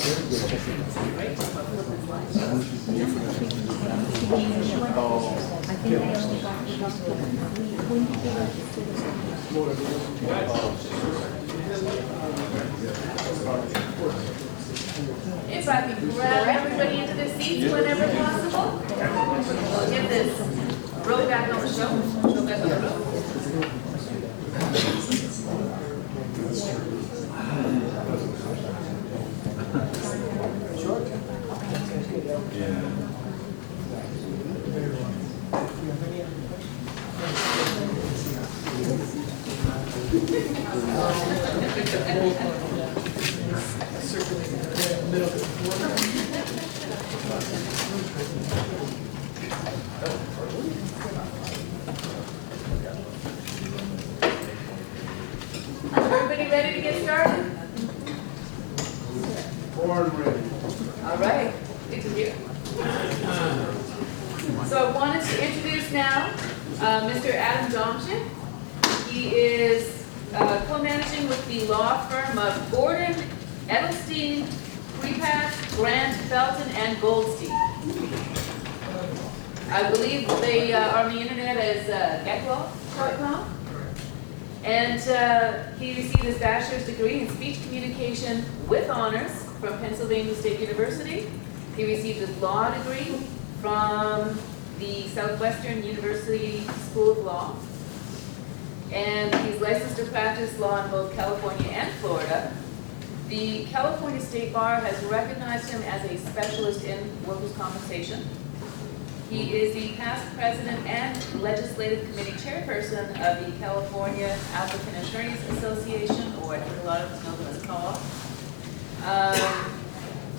If I can grab everybody into their seats whenever possible, we'll get this row back on the show. Show back on the row. Everybody ready to get started? Born ready. All right, good to hear. So I wanted to introduce now Mr. Adam Domshin. He is co-managing with the law firm of Gordon, Edelstein, Crepat, Grant, Felton, and Goldstein. I believe they are on the internet as Getwell.com. And he received his bachelor's degree in speech communication with honors from Pennsylvania State University. He received his law degree from the Southwestern University School of Law. And he's licensed to practice law in both California and Florida. The California State Bar has recognized him as a specialist in workers' compensation. He is the past president and legislative committee chairperson of the California Applicant Attorneys Association, or I think a lot of us know them as co-op.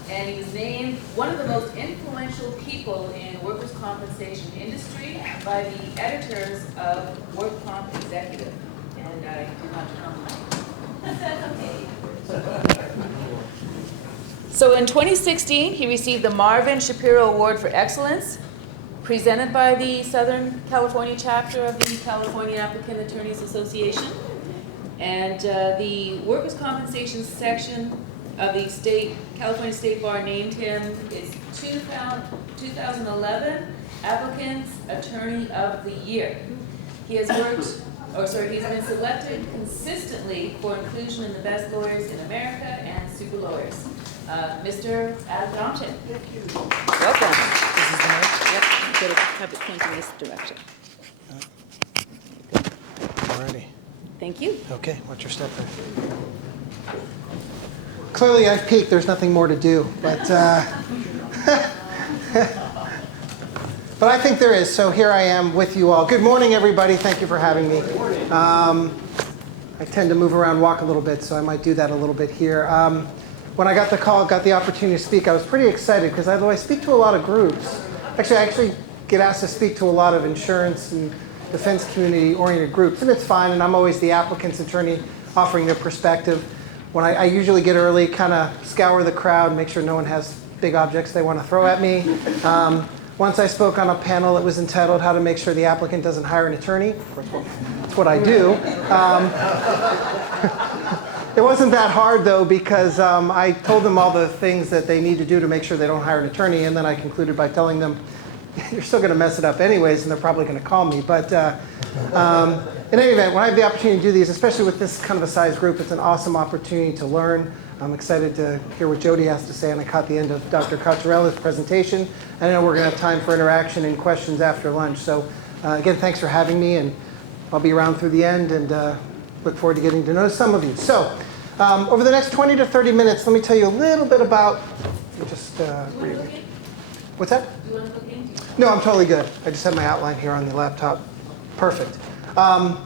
And he was named one of the most influential people in workers' compensation industry by the editors of Work Comp Executive. And I did not turn on the mic. That's okay. So in 2016, he received the Marvin Shapiro Award for Excellence, presented by the Southern California chapter of the California Applicant Attorneys Association. And the workers' compensation section of the California State Bar named him its 2011 Applicant's Attorney of the Year. He has he's been selected consistently for inclusion in the Best Lawyers in America and Super Lawyers. Mr. Adam Domshin. Thank you. Welcome. This is the mic? Yep, you better have it pointing this direction. Alrighty. Thank you. Okay, watch your step there. Clearly I've peaked, there's nothing more to do, but but I think there is, so here I am with you all. Good morning, everybody. Thank you for having me. I tend to move around, walk a little bit, so I might do that a little bit here. When I got the call, got the opportunity to speak, I was pretty excited because although I speak to a lot of groups, I actually get asked to speak to a lot of insurance and defense community-oriented groups, and it's fine, and I'm always the applicant's attorney offering their perspective. When I usually get early, kind of scour the crowd, make sure no one has big objects they want to throw at me. Once I spoke on a panel that was entitled How to Make Sure the Applicant Doesn't Hire an Attorney. That's what I do. It wasn't that hard, though, because I told them all the things that they need to do to make sure they don't hire an attorney, and then I concluded by telling them, you're still going to mess it up anyways, and they're probably going to call me. But in any event, when I have the opportunity to do these, especially with this kind of a size group, it's an awesome opportunity to learn. I'm excited to hear what Jody has to say, and I caught the end of Dr. Cacciarella's presentation. I know we're going to have time for interaction and questions after lunch. So again, thanks for having me, and I'll be around through the end, and look forward to getting to know some of you. So over the next 20 to 30 minutes, let me tell you a little bit about, what's that? Do you want to look into? No, I'm totally good. I just have my outline here on the laptop. Perfect. I'm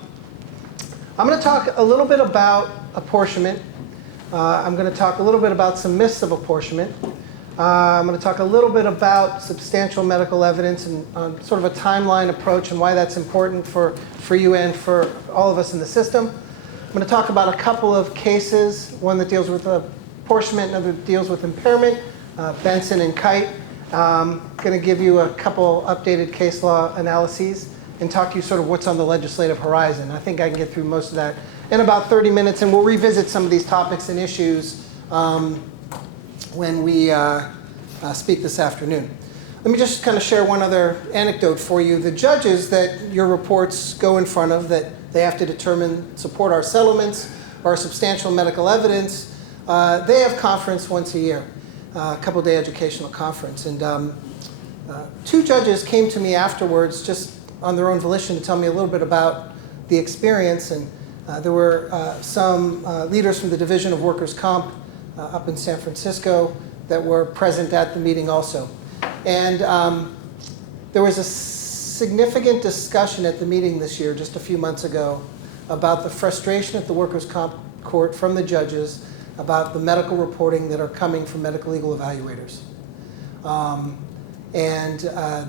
going to talk a little bit about apportionment. I'm going to talk a little bit about some myths of apportionment. I'm going to talk a little bit about substantial medical evidence and sort of a timeline approach and why that's important for you and for all of us in the system. I'm going to talk about a couple of cases, one that deals with apportionment, another deals with impairment, Benson and Kite. I'm going to give you a couple updated case law analyses and talk to you sort of what's on the legislative horizon. I think I can get through most of that in about 30 minutes, and we'll revisit some of these topics and issues when we speak this afternoon. Let me just kind of share one other anecdote for you. The judges that your reports go in front of, that they have to determine support our settlements or substantial medical evidence, they have conference once a year, a couple-day educational conference. And two judges came to me afterwards just on their own volition to tell me a little bit about the experience. And there were some leaders from the Division of Workers' Comp up in San Francisco that were present at the meeting also. And there was a significant discussion at the meeting this year, just a few months ago, about the frustration at the Workers' Comp Court from the judges about the medical reporting that are coming from medical legal evaluators.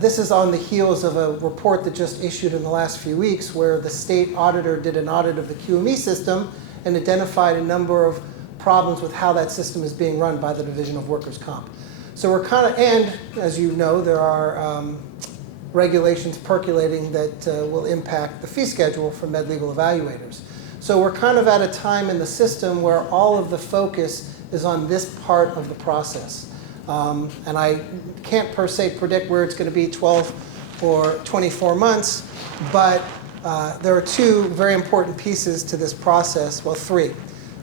This is on the heels of a report that just issued in the last few weeks where the state auditor did an audit of the Q.M.E system and identified a number of problems with how that system is being run by the Division of Workers' Comp. So we're kind of, and as you know, there are regulations percolating that will impact the fee schedule for med legal evaluators. So we're kind of at a time in the system where all of the focus is on this part of the process. And I can't per se predict where it's going to be 12 or 24 months, but there are two very important pieces to this process, well, three,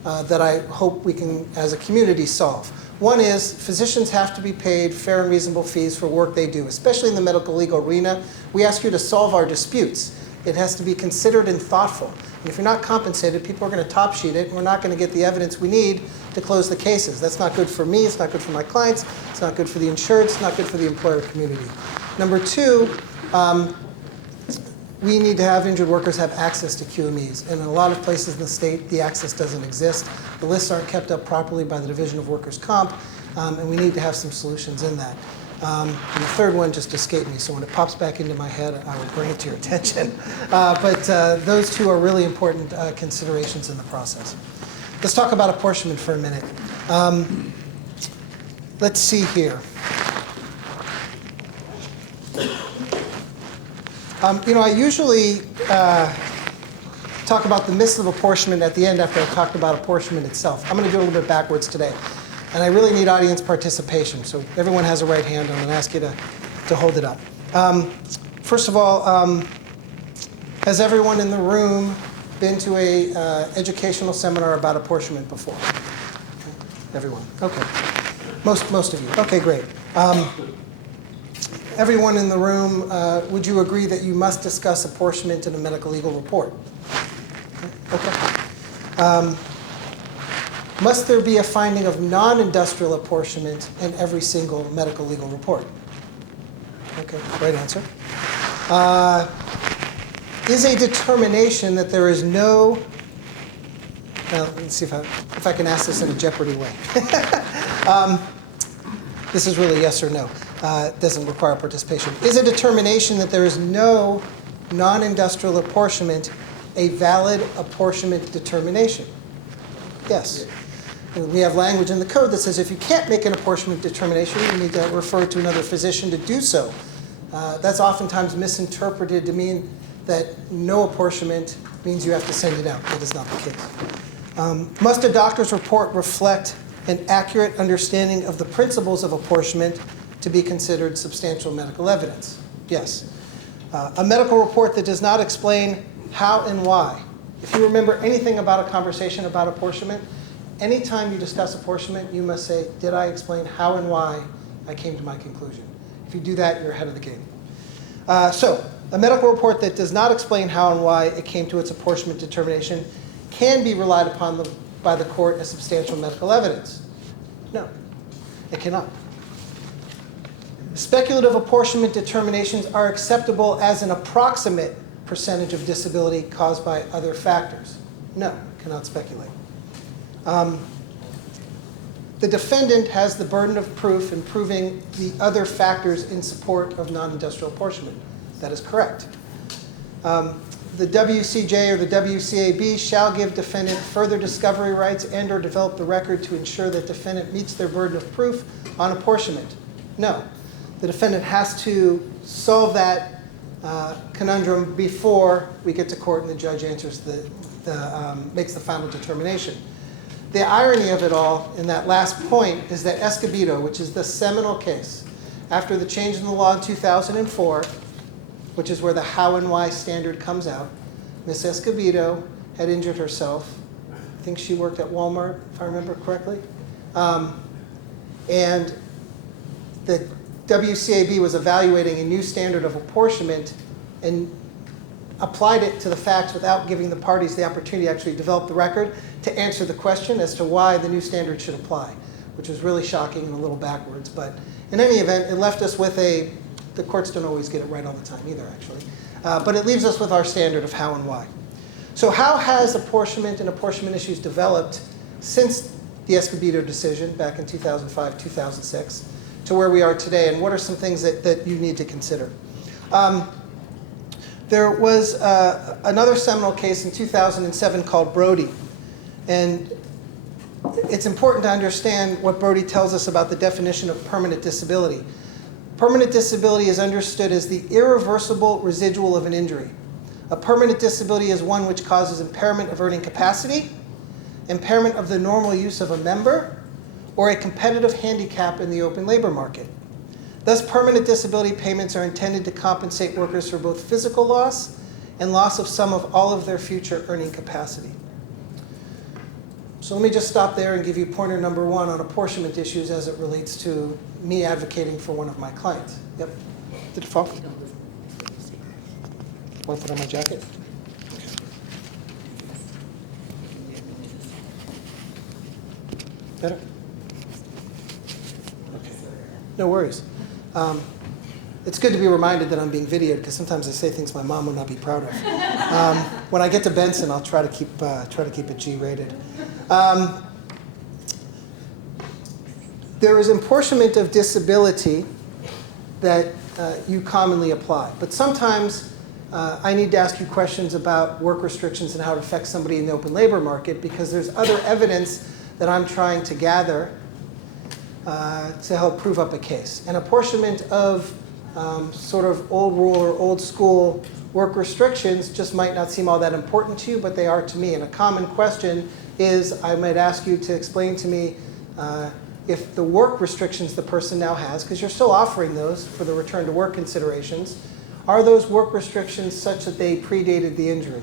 that I hope we can, as a community, solve. One is physicians have to be paid fair and reasonable fees for work they do, especially in the medical legal arena. We ask you to solve our disputes. It has to be considered and thoughtful. And if you're not compensated, people are going to top sheet it, and we're not going to get the evidence we need to close the cases. That's not good for me. It's not good for my clients. It's not good for the insured. It's not good for the employer community. Number two, we need to have injured workers have access to Q.M.Es. And in a lot of places in the state, the access doesn't exist. The lists aren't kept up properly by the Division of Workers' Comp, and we need to have some solutions in that. And the third one just escaped me, so when it pops back into my head, I will bring it to your attention. But those two are really important considerations in the process. Let's talk about apportionment for a minute. Let's see here. I usually talk about the myths of apportionment at the end after I've talked about apportionment itself. I'm going to do a little bit backwards today. And I really need audience participation. So everyone has a right hand. I'm going to ask you to hold it up. First of all, has everyone in the room been to a educational seminar about apportionment before? Everyone. Okay. Most of you. Okay, great. Everyone in the room, would you agree that you must discuss apportionment in a medical legal report? Okay. Must there be a finding of non-industrial apportionment in every single medical legal report? Okay, right answer. Is a determination that there is no, well, let's see if I can ask this in a Jeopardy way. This is really yes or no. It doesn't require participation. Is a determination that there is no non-industrial apportionment a valid apportionment determination? Yes. And we have language in the code that says if you can't make an apportionment determination, you need to refer to another physician to do so. That's oftentimes misinterpreted to mean that no apportionment means you have to send it out. That is not the case. Must a doctor's report reflect an accurate understanding of the principles of apportionment to be considered substantial medical evidence? Yes. A medical report that does not explain how and why. If you remember anything about a conversation about apportionment, anytime you discuss apportionment, you must say, did I explain how and why I came to my conclusion? If you do that, you're ahead of the game. So a medical report that does not explain how and why it came to its apportionment determination can be relied upon by the court as substantial medical evidence. No, it cannot. Speculative apportionment determinations are acceptable as an approximate percentage of disability caused by other factors. No, cannot speculate. The defendant has the burden of proof in proving the other factors in support of non-industrial apportionment. That is correct. The WCJ or the WCAB shall give defendant further discovery rights and or develop the record to ensure that defendant meets their burden of proof on apportionment. No. The defendant has to solve that conundrum before we get to court and the judge answers makes the final determination. the irony of it all in that last point is that Escobedo, which is the seminal case, after the change in the law in 2004, which is where the how and why standard comes out, Miss Escobedo had injured herself. I think she worked at Walmart, if I remember correctly. And the WCAB was evaluating a new standard of apportionment and applied it to the facts without giving the parties the opportunity to actually develop the record to answer the question as to why the new standard should apply, which was really shocking and a little backwards. But in any event, it left us with the courts don't always get it right all the time either, actually. But it leaves us with our standard of how and why. So how has apportionment and apportionment issues developed since the Escobedo decision back in 2005, 2006, to where we are today, and what are some things that you need to consider? There was another seminal case in 2007 called Brody, and it's important to understand what Brody tells us about the definition of permanent disability. Permanent disability is understood as the irreversible residual of an injury. A permanent disability is one which causes impairment of earning capacity, impairment of the normal use of a member, or a competitive handicap in the open labor market. Thus, permanent disability payments are intended to compensate workers for both physical loss and loss of some of all of their future earning capacity. So let me just stop there and give you pointer number one on apportionment issues as it relates to me advocating for one of my clients. Yep. Did it fall? Want to put on my jacket? Better? Okay. No worries. It's good to be reminded that I'm being videoed because sometimes I say things my mom would not be proud of. When I get to Benson, I'll try to keep it G-rated. There is apportionment of disability that you commonly apply, but sometimes I need to ask you questions about work restrictions and how it affects somebody in the open labor market because there's other evidence that I'm trying to gather to help prove up a case. An apportionment of sort of old rule or old school work restrictions just might not seem all that important to you, but they are to me. And a common question is I might ask you to explain to me if the work restrictions the person now has, because you're still offering those for the return to work considerations, are those work restrictions such that they predated the injury?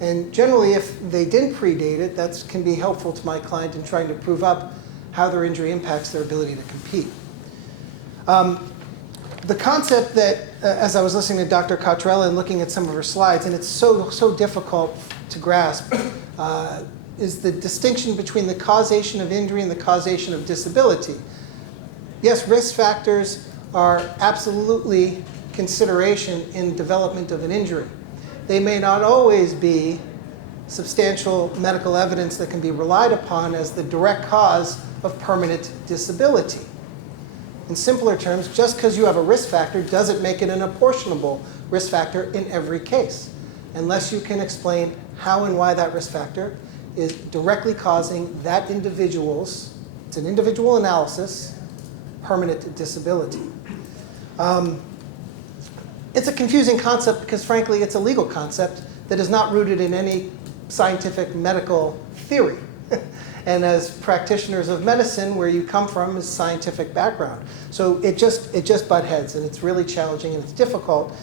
And generally, if they didn't predate it, that can be helpful to my client in trying to prove up how their injury impacts their ability to compete. The concept that, as I was listening to Dr. Cottrell and looking at some of her slides, and it's so difficult to grasp, is the distinction between the causation of injury and the causation of disability. Yes, risk factors are absolutely consideration in development of an injury. They may not always be substantial medical evidence that can be relied upon as the direct cause of permanent disability. In simpler terms, just because you have a risk factor doesn't make it an apportionable risk factor in every case, unless you can explain how and why that risk factor is directly causing that individual's, it's an individual analysis, permanent disability. It's a confusing concept because, frankly, it's a legal concept that is not rooted in any scientific medical theory. And as practitioners of medicine, where you come from is scientific background. So it just butt heads, and it's really challenging and it's difficult.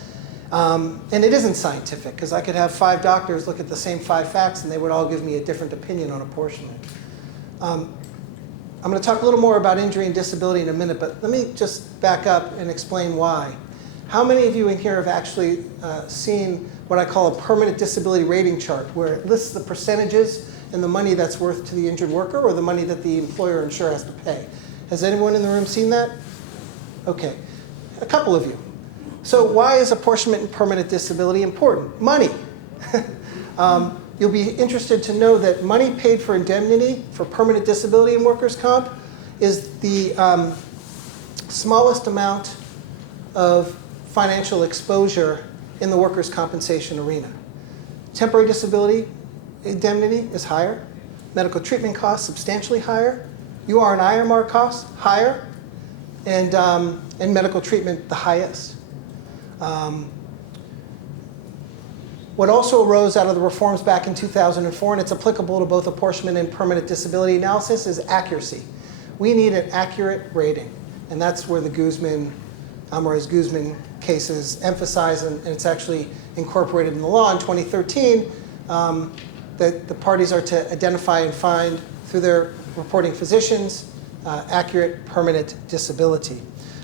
And it isn't scientific, because I could have 5 doctors look at the same 5 facts, and they would all give me a different opinion on apportionment. I'm going to talk a little more about injury and disability in a minute, but let me just back up and explain why. How many of you in here have actually seen what I call a permanent disability rating chart, where it lists the percentages and the money that's worth to the injured worker or the money that the employer or insurer has to pay? Has anyone in the room seen that? Okay, a couple of you. So why is apportionment and permanent disability important? Money. You'll be interested to know that money paid for indemnity for permanent disability in workers' comp is the smallest amount of financial exposure in the workers' compensation arena. Temporary disability indemnity is higher. Medical treatment costs substantially higher. UR and IMR costs higher. And medical treatment the highest. What also arose out of the reforms back in 2004, and it's applicable to both apportionment and permanent disability analysis, is accuracy. We need an accurate rating. And that's where the Alvarez-Guzman cases emphasize, and it's actually incorporated in the law in 2013, that the parties are to identify and find, through their reporting physicians, accurate permanent disability.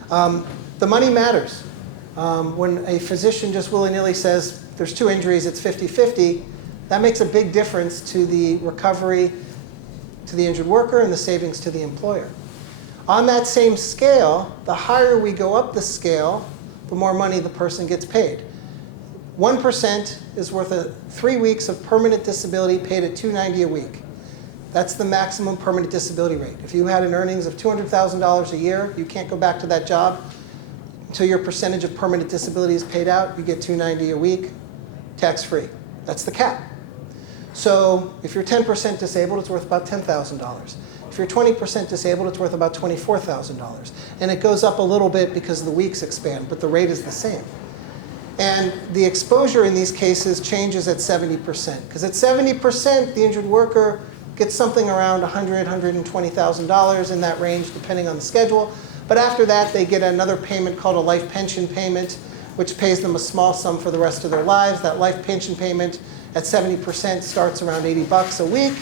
The money matters. When a physician just willy-nilly says, there's 2 injuries, it's 50-50, that makes a big difference to the recovery to the injured worker and the savings to the employer. On that same scale, the higher we go up the scale, the more money the person gets paid. 1% is worth 3 weeks of permanent disability paid at $290 a week. That's the maximum permanent disability rate. If you had an earnings of $200,000 a year, you can't go back to that job until your percentage of permanent disability is paid out. You get $290 a week, tax-free. That's the cap. So if you're 10% disabled, it's worth about $10,000. If you're 20% disabled, it's worth about $24,000. And it goes up a little bit because the weeks expand, but the rate is the same. And the exposure in these cases changes at 70%. Because at 70%, the injured worker gets something around $100,000, $120,000 in that range, depending on the schedule. But after that, they get another payment called a life pension payment, which pays them a small sum for the rest of their lives. That life pension payment at 70% starts around $80 a week.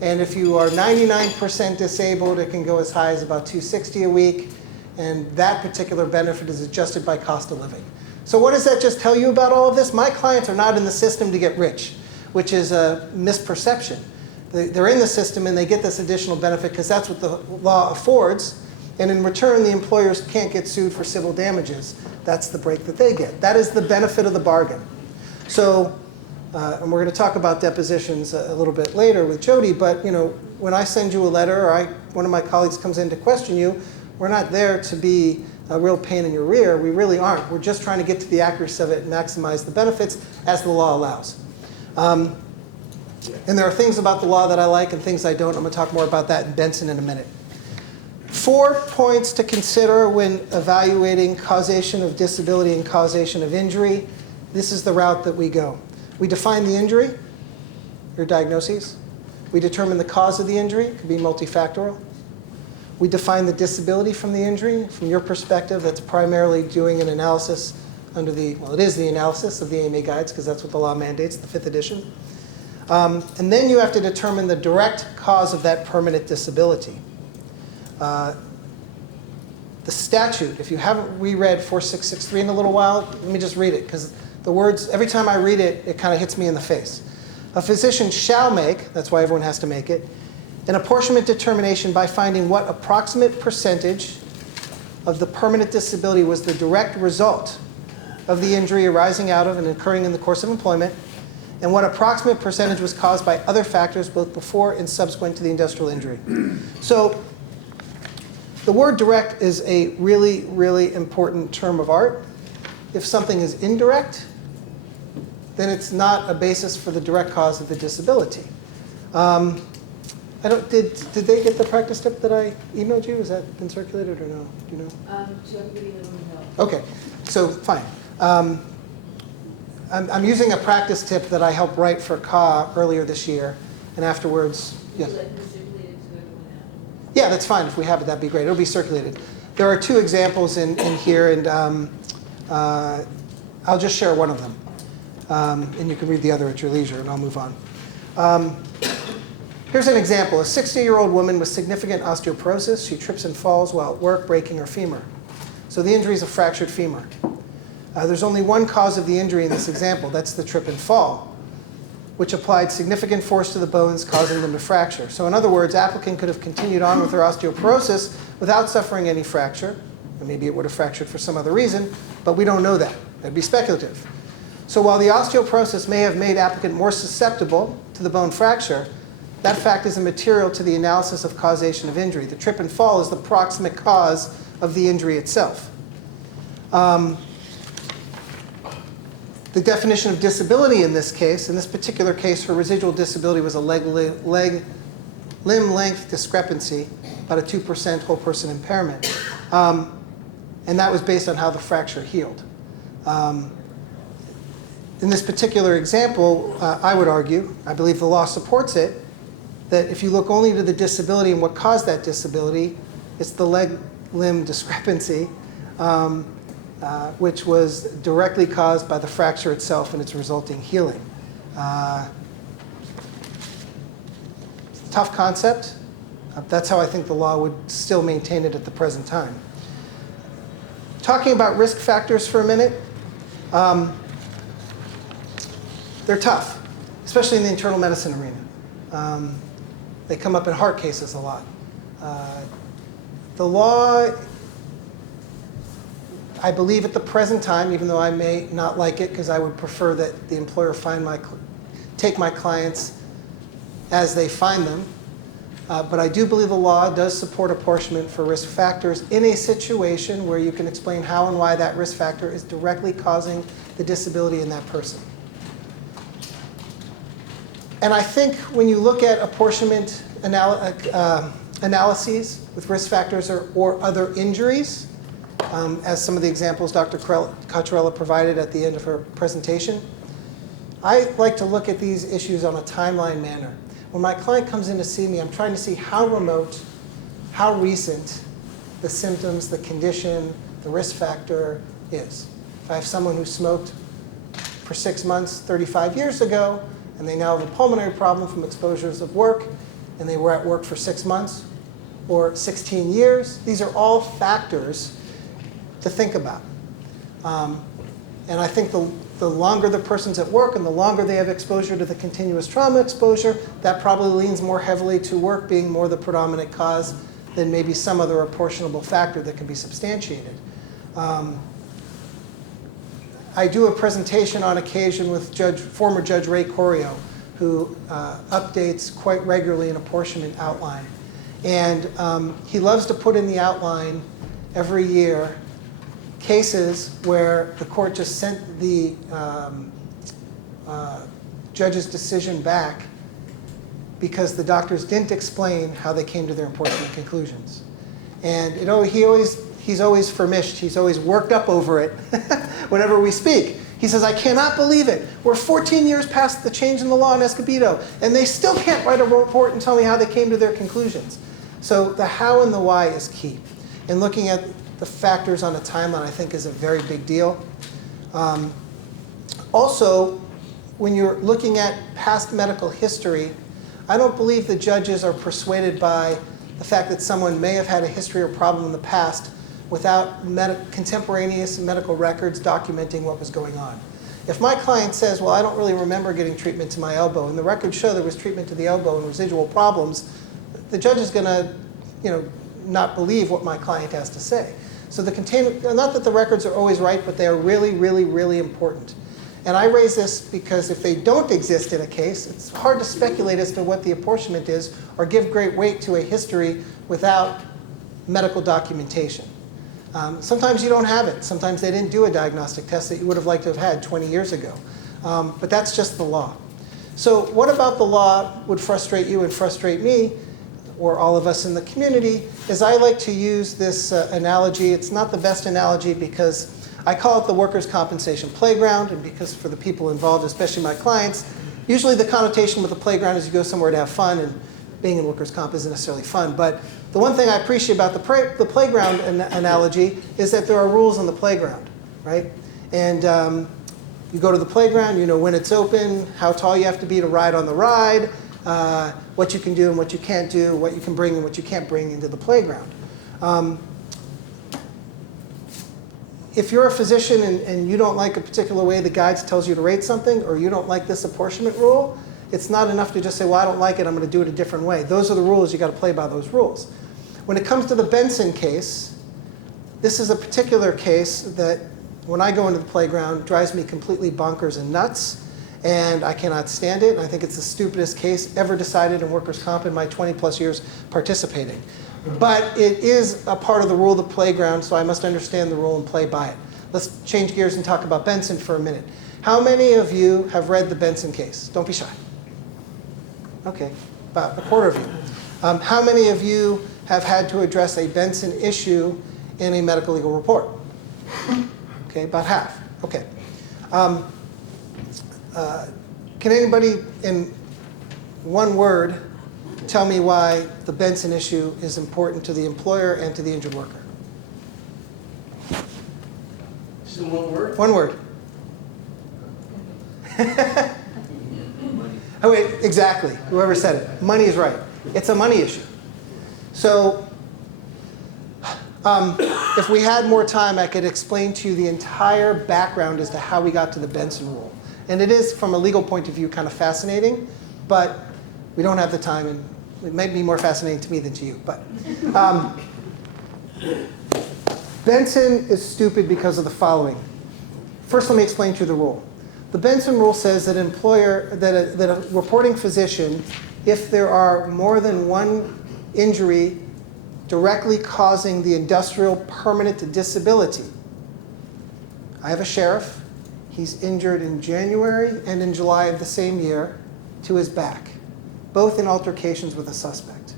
And if you are 99% disabled, it can go as high as about $260 a week. And that particular benefit is adjusted by cost of living. So what does that just tell you about all of this? My clients are not in the system to get rich, which is a misperception. They're in the system and they get this additional benefit because that's what the law affords. And in return, the employers can't get sued for civil damages. That's the break that they get. That is the benefit of the bargain. So, and we're going to talk about depositions a little bit later with Jody, but when I send you a letter or one of my colleagues comes in to question you, we're not there to be a real pain in your rear. We really aren't. We're just trying to get to the accuracy of it and maximize the benefits as the law allows. And there are things about the law that I like and things I don't. I'm going to talk more about that in Benson in a minute. 4 points to consider when evaluating causation of disability and causation of injury. This is the route that we go. We define the injury, your diagnoses. We determine the cause of the injury. It could be multifactorial. We define the disability from the injury. From your perspective, that's primarily doing an analysis under it is the analysis of the AMA guides, because that's what the law mandates, the 5th edition. And then you have to determine the direct cause of that permanent disability. The statute, if you haven't reread 4663 in a little while, let me just read it, because the words, every time I read it, it kind of hits me in the face. A physician shall make, that's why everyone has to make it, an apportionment determination by finding what approximate percentage of the permanent disability was the direct result of the injury arising out of and occurring in the course of employment, and what approximate percentage was caused by other factors both before and subsequent to the industrial injury. So the word direct is a really, really important term of art. If something is indirect, then it's not a basis for the direct cause of the disability. Did they get the practice tip that I emailed you? Has that been circulated or no? Do you know? Okay, so fine. I'm using a practice tip that I helped write for Q.M.E earlier this year, and afterwards, yes. Yeah, that's fine. If we have it, that'd be great. It'll be circulated. There are 2 examples in here, and I'll just share one of them. And you can read the other at your leisure, and I'll move on. Here's an example. A 60-year-old woman with significant osteoporosis. She trips and falls while at work, breaking her femur. So the injury is a fractured femur. There's only one cause of the injury in this example. That's the trip and fall, which applied significant force to the bones, causing them to fracture. So in other words, applicant could have continued on with her osteoporosis without suffering any fracture. And maybe it would have fractured for some other reason, but we don't know that. That'd be speculative. So while the osteoporosis may have made applicant more susceptible to the bone fracture, that fact is immaterial to the analysis of causation of injury. The trip and fall is the proximate cause of the injury itself. The definition of disability in this case, in this particular case, her residual disability was a limb length discrepancy, about a 2% whole person impairment. And that was based on how the fracture healed. in this particular example, I would argue, I believe the law supports it, that if you look only to the disability and what caused that disability, it's the leg-limb discrepancy, which was directly caused by the fracture itself and its resulting healing. Tough concept. That's how I think the law would still maintain it at the present time. Talking about risk factors for a minute, they're tough, especially in the internal medicine arena. They come up in heart cases a lot. The law, I believe at the present time, even though I may not like it because I would prefer that the employer take my clients as they find them, but I do believe the law does support apportionment for risk factors in a situation where you can explain how and why that risk factor is directly causing the disability in that person. And I think when you look at apportionment analyses with risk factors or other injuries, as some of the examples Dr. Cocciarella provided at the end of her presentation, I like to look at these issues on a timeline manner. When my client comes in to see me, I'm trying to see how remote, how recent the symptoms, the condition, the risk factor is. If I have someone who smoked for 6 months 35 years ago, and they now have a pulmonary problem from exposures of work, and they were at work for 6 months or 16 years, these are all factors to think about. And I think the longer the person's at work and the longer they have exposure to the continuous trauma exposure, that probably leans more heavily to work being more the predominant cause than maybe some other apportionable factor that can be substantiated. I do a presentation on occasion with former Judge Ray Corio, who updates quite regularly an apportionment outline. And he loves to put in the outline every year cases where the court just sent the judge's decision back because the doctors didn't explain how they came to their apportionment conclusions. And he's always famished. He's always worked up over it whenever we speak. He says, I cannot believe it. We're 14 years past the change in the law in Escobedo, and they still can't write a report and tell me how they came to their conclusions. So the how and the why is key. And looking at the factors on a timeline, I think, is a very big deal. Also, when you're looking at past medical history, I don't believe the judges are persuaded by the fact that someone may have had a history or problem in the past without contemporaneous medical records documenting what was going on. If my client says, well, I don't really remember getting treatment to my elbow, and the records show there was treatment to the elbow and residual problems, the judge is going to not believe what my client has to say. So not that the records are always right, but they are really, really, really important. And I raise this because if they don't exist in a case, it's hard to speculate as to what the apportionment is or give great weight to a history without medical documentation. Sometimes you don't have it. Sometimes they didn't do a diagnostic test that you would have liked to have had 20 years ago. But that's just the law. So what about the law would frustrate you and frustrate me, or all of us in the community, is I like to use this analogy. It's not the best analogy because I call it the workers' compensation playground, and because for the people involved, especially my clients, usually the connotation with the playground is you go somewhere to have fun, and being in workers' comp isn't necessarily fun. But the one thing I appreciate about the playground analogy is that there are rules on the playground, right? And you go to the playground, you know when it's open, how tall you have to be to ride on the ride, what you can do and what you can't do, what you can bring and what you can't bring into the playground. If you're a physician and you don't like a particular way the guides tells you to rate something, or you don't like this apportionment rule, it's not enough to just say, well, I don't like it, I'm going to do it a different way. Those are the rules, you got to play by those rules. When it comes to the Benson case, this is a particular case that when I go into the playground drives me completely bonkers and nuts, and I cannot stand it. And I think it's the stupidest case ever decided in workers' comp in my 20 plus years participating. But it is a part of the rule of the playground, so I must understand the rule and play by it. Let's change gears and talk about Benson for a minute. How many of you have read the Benson case? Don't be shy. Okay, about a quarter of you. How many of you have had to address a Benson issue in a medical legal report? Okay, about half. Okay. Can anybody in one word tell me why the Benson issue is important to the employer and to the injured worker? Just in one word? One word. Oh, wait, exactly. Whoever said it. Money is right. It's a money issue. So if we had more time, I could explain to you the entire background as to how we got to the Benson rule. And it is, from a legal point of view, kind of fascinating, but we don't have the time, and it might be more fascinating to me than to you. But Benson is stupid because of the following. First, let me explain to you the rule. The Benson rule says that that a reporting physician, if there are more than one injury directly causing the industrial permanent disability. I have a sheriff. He's injured in January and in July of the same year to his back, both in altercations with a suspect.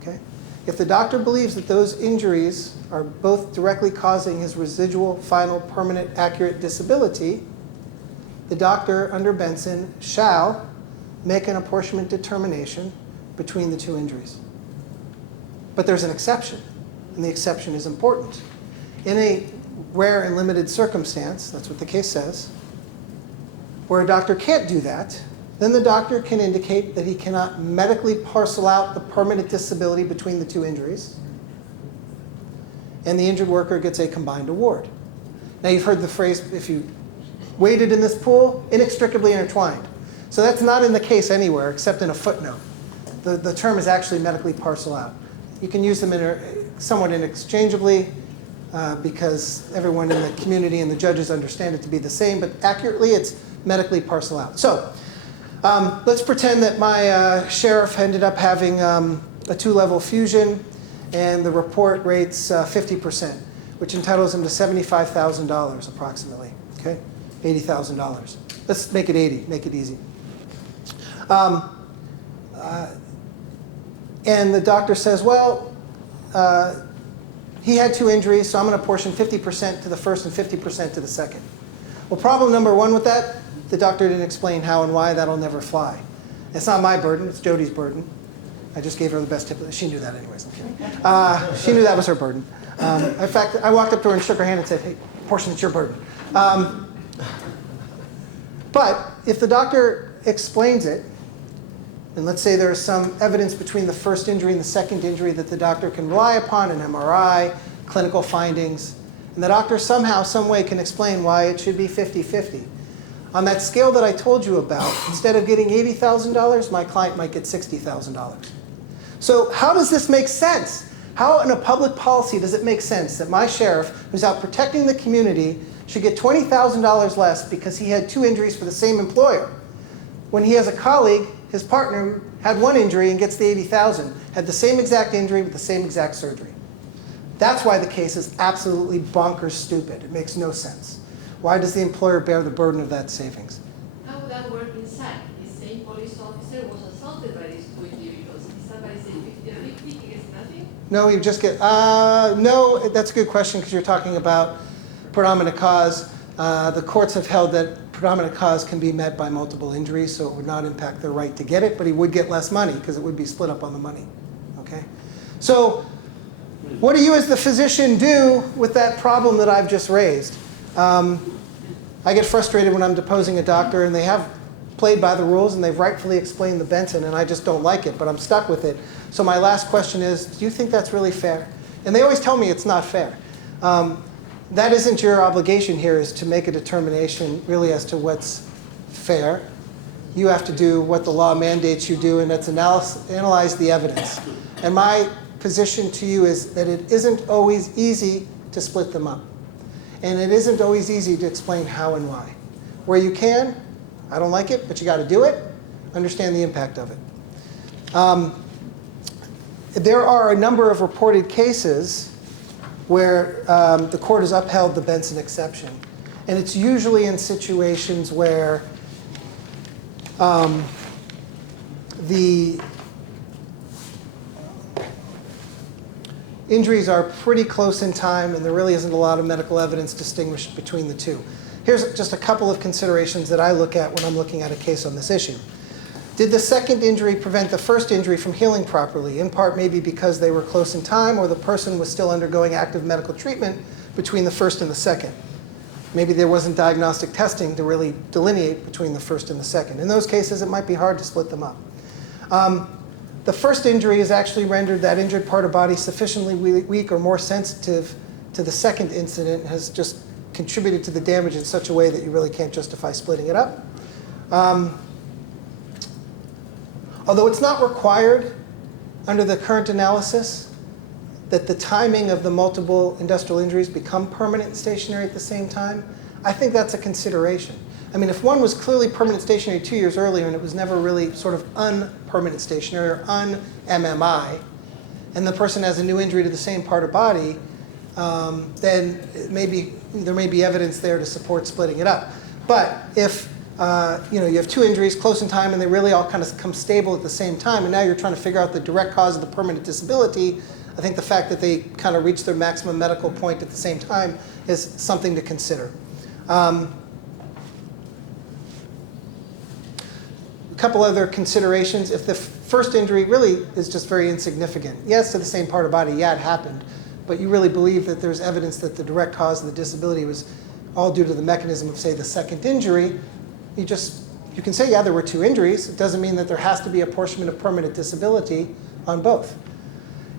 Okay? If the doctor believes that those injuries are both directly causing his residual, final, permanent, accurate disability, the doctor under Benson shall make an apportionment determination between the two injuries. But there's an exception, and the exception is important. In a rare and limited circumstance, that's what the case says, where a doctor can't do that, then the doctor can indicate that he cannot medically parcel out the permanent disability between the two injuries, and the injured worker gets a combined award. Now, you've heard the phrase, if you waded in this pool, inextricably intertwined. So that's not in the case anywhere except in a footnote. The term is actually medically parcel out. You can use them somewhat interchangeably because everyone in the community and the judges understand it to be the same, but accurately it's medically parcel out. So let's pretend that my sheriff ended up having a 2-level fusion, and the report rates 50%, which entitles him to $75,000 approximately. Okay, $80,000. Let's make it 80. Make it easy. And the doctor says, well, he had 2 injuries, so I'm going to apportion 50% to the first and 50% to the second. Well, problem number 1 with that, the doctor didn't explain how and why. That'll never fly. It's not my burden. It's Jody's burden. I just gave her the best tip. She knew that anyways. I'm kidding. She knew that was her burden. In fact, I walked up to her and shook her hand and said, hey, portion, it's your burden. But if the doctor explains it, and let's say there is some evidence between the first injury and the second injury that the doctor can rely upon, an MRI, clinical findings, and the doctor somehow, some way can explain why it should be 50-50. On that scale that I told you about, instead of getting $80,000, my client might get $60,000. So how does this make sense? How in a public policy does it make sense that my sheriff, who's out protecting the community, should get $20,000 less because he had 2 injuries for the same employer, when he has a colleague, his partner, had 1 injury and gets the $80,000, had the same exact injury with the same exact surgery? That's why the case is absolutely bonkers stupid. It makes no sense. Why does the employer bear the burden of that savings? How would that work inside? The same police officer was assaulted by this 2 individuals. Is somebody saying 50-50, he gets nothing? No, you just get, no, that's a good question because you're talking about predominant cause. The courts have held that predominant cause can be met by multiple injuries, so it would not impact their right to get it, but he would get less money because it would be split up on the money. Okay? So what do you as the physician do with that problem that I've just raised? I get frustrated when I'm deposing a doctor and they have played by the rules and they've rightfully explained the Benson and I just don't like it, but I'm stuck with it. So my last question is, do you think that's really fair? And they always tell me it's not fair. That isn't your obligation here, is to make a determination really as to what's fair. You have to do what the law mandates you do, and that's analyze the evidence. And my position to you is that it isn't always easy to split them up. And it isn't always easy to explain how and why. Where you can, I don't like it, but you got to do it. Understand the impact of it. There are a number of reported cases where the court has upheld the Benson exception. And it's usually in situations where the injuries are pretty close in time and there really isn't a lot of medical evidence distinguished between the two. here's just a couple of considerations that I look at when I'm looking at a case on this issue. Did the second injury prevent the first injury from healing properly? In part, maybe because they were close in time or the person was still undergoing active medical treatment between the first and the second. Maybe there wasn't diagnostic testing to really delineate between the first and the second. In those cases, it might be hard to split them up. The first injury has actually rendered that injured part of body sufficiently weak or more sensitive to the second incident, has just contributed to the damage in such a way that you really can't justify splitting it up. Although it's not required under the current analysis that the timing of the multiple industrial injuries become permanent and stationary at the same time, I think that's a consideration. I mean, if one was clearly permanent stationary 2 years earlier and it was never really sort of unpermanent stationary or un-MMI, and the person has a new injury to the same part of body, then there may be evidence there to support splitting it up. But if you have two injuries close in time and they really all kind of come stable at the same time, and now you're trying to figure out the direct cause of the permanent disability, I think the fact that they kind of reach their maximum medical point at the same time is something to consider. A couple other considerations. If the first injury really is just very insignificant, yes, to the same part of the body, yeah, it happened, but you really believe that there's evidence that the direct cause of the disability was all due to the mechanism of, say, the second injury, you can say, yeah, there were two injuries. It doesn't mean that there has to be apportionment of permanent disability on both.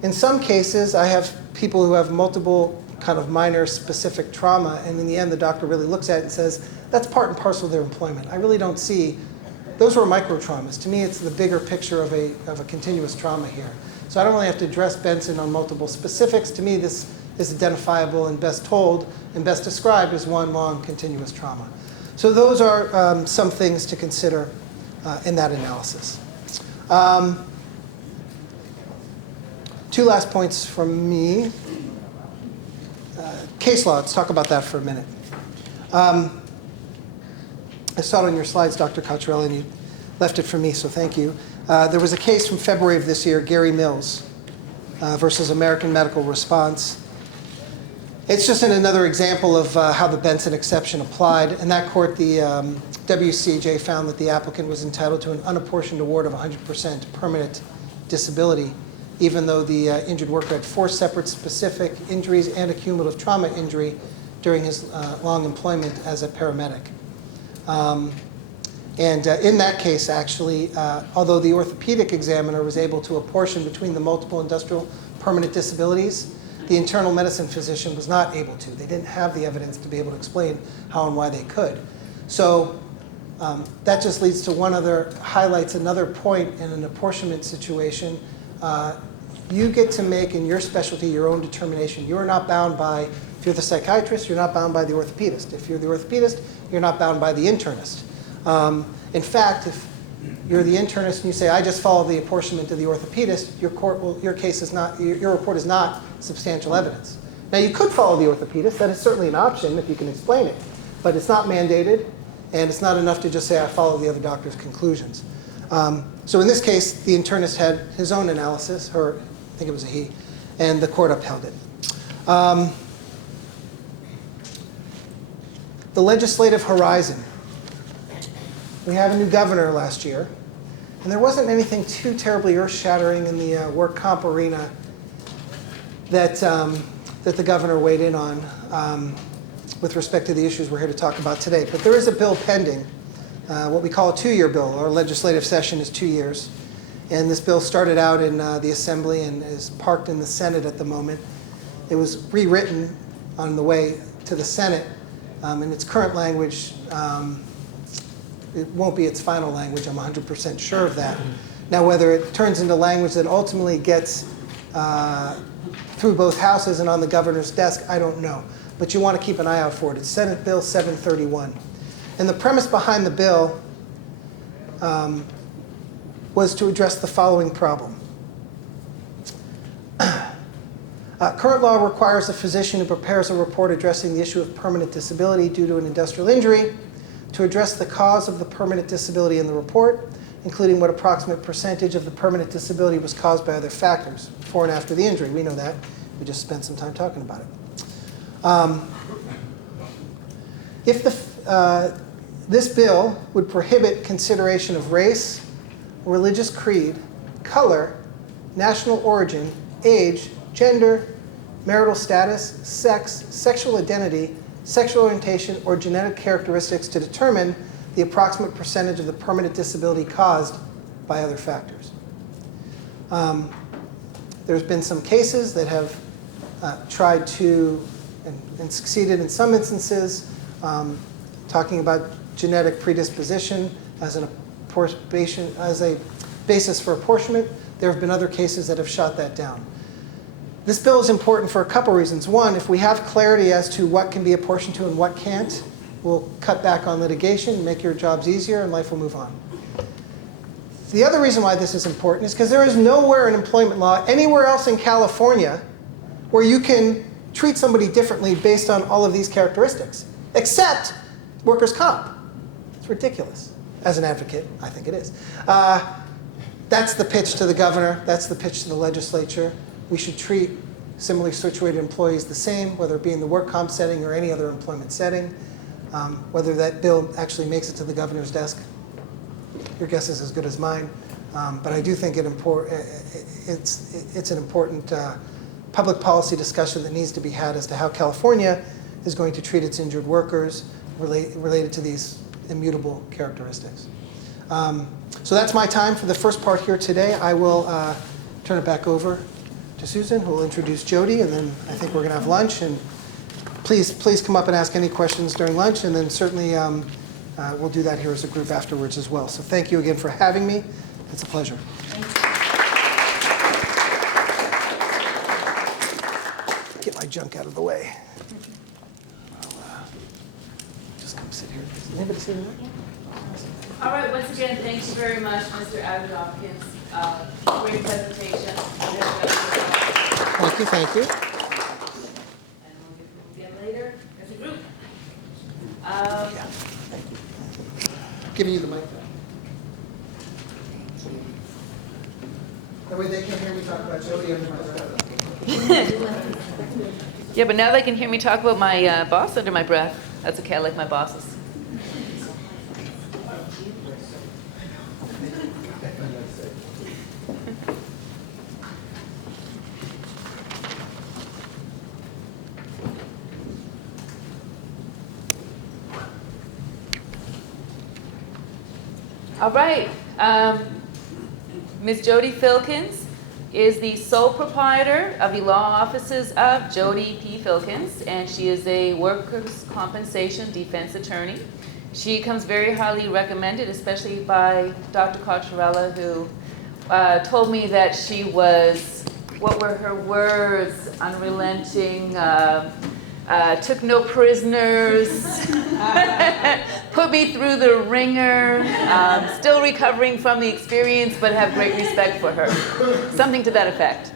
In some cases, I have people who have multiple kind of minor specific trauma, and in the end, the doctor really looks at it and says, that's part and parcel of their employment. I really don't see, those were micro traumas. To me, it's the bigger picture of a continuous trauma here. So I don't really have to address Benson on multiple specifics. To me, this is identifiable and best told and best described as one long continuous trauma. So those are some things to consider in that analysis. Two last points from me. Case law, let's talk about that for a minute. I saw it on your slides, Dr. Cottrell, and you left it for me, so thank you. There was a case from February of this year, Gary Mills versus American Medical Response. It's just another example of how the Benson exception applied. In that court, the WCJ found that the applicant was entitled to an unapportioned award of 100% permanent disability, even though the injured worker had 4 separate specific injuries and a cumulative trauma injury during his long employment as a paramedic. In that case, actually, although the orthopedic examiner was able to apportion between the multiple industrial permanent disabilities, the internal medicine physician was not able to. They didn't have the evidence to be able to explain how and why they could. So that just leads to highlights another point in an apportionment situation. You get to make in your specialty your own determination. You're not bound by, if you're the psychiatrist, you're not bound by the orthopedist. If you're the orthopedist, you're not bound by the internist. In fact, if you're the internist and you say, I just follow the apportionment of the orthopedist, your report is not substantial evidence. Now, you could follow the orthopedist. That is certainly an option if you can explain it. But it's not mandated, and it's not enough to just say, I follow the other doctor's conclusions. So in this case, the internist had his own analysis, or I think it was a he, and the court upheld it. The legislative horizon. We had a new governor last year, and there wasn't anything too terribly earth-shattering in the work comp arena that the governor weighed in on with respect to the issues we're here to talk about today. But there is a bill pending, what we call a 2-year bill. Our legislative session is 2 years. And this bill started out in the Assembly and is parked in the Senate at the moment. It was rewritten on the way to the Senate. In its current language, it won't be its final language. I'm 100% sure of that. Now, whether it turns into language that ultimately gets through both houses and on the governor's desk, I don't know. But you want to keep an eye out for it. It's Senate Bill 731. And the premise behind the bill was to address the following problem. Current law requires a physician who prepares a report addressing the issue of permanent disability due to an industrial injury to address the cause of the permanent disability in the report, including what approximate percentage of the permanent disability was caused by other factors, before and after the injury. We know that. We just spent some time talking about it. If this bill would prohibit consideration of race, religious creed, color, national origin, age, gender, marital status, sex, sexual identity, sexual orientation, or genetic characteristics to determine the approximate percentage of the permanent disability caused by other factors. There's been some cases that have tried to, and succeeded in some instances, talking about genetic predisposition as a basis for apportionment. There have been other cases that have shot that down. This bill is important for a couple reasons. One, if we have clarity as to what can be apportioned to and what can't, we'll cut back on litigation, make your jobs easier, and life will move on. The other reason why this is important is because there is nowhere in employment law anywhere else in California where you can treat somebody differently based on all of these characteristics, except workers' comp. It's ridiculous. As an advocate, I think it is. That's the pitch to the governor. That's the pitch to the legislature. We should treat similarly situated employees the same, whether it be in the work comp setting or any other employment setting. Whether that bill actually makes it to the governor's desk, your guess is as good as mine. But I do think it's an important public policy discussion that needs to be had as to how California is going to treat its injured workers related to these immutable characteristics. So that's my time for the first part here today. I will turn it back over to Susan, who will introduce Jody, and then I think we're going to have lunch. And please come up and ask any questions during lunch, and then certainly we'll do that here as a group afterwards as well. So thank you again for having me. It's a pleasure. Get my junk out of the way. I'll just come sit here. Does anybody see me? All right, once again, thank you very much, Mr. Adam Hopkins. Great presentation. Thank you, thank you. And we'll get again later as a group. Giving you the mic back. That way they can hear me talk about Jody under my breath. Yeah, but now they can hear me talk about my boss under my breath. That's okay, I like my bosses. All right, Ms. Jody Filkins is the sole proprietor of the law offices of Jody P. Filkins, and she is a workers' compensation defense attorney. She comes very highly recommended, especially by Dr. Cocciarella, who told me that she was, what were her words, unrelenting, took no prisoners, put me through the ringer, still recovering from the experience, but have great respect for her. Something to that effect.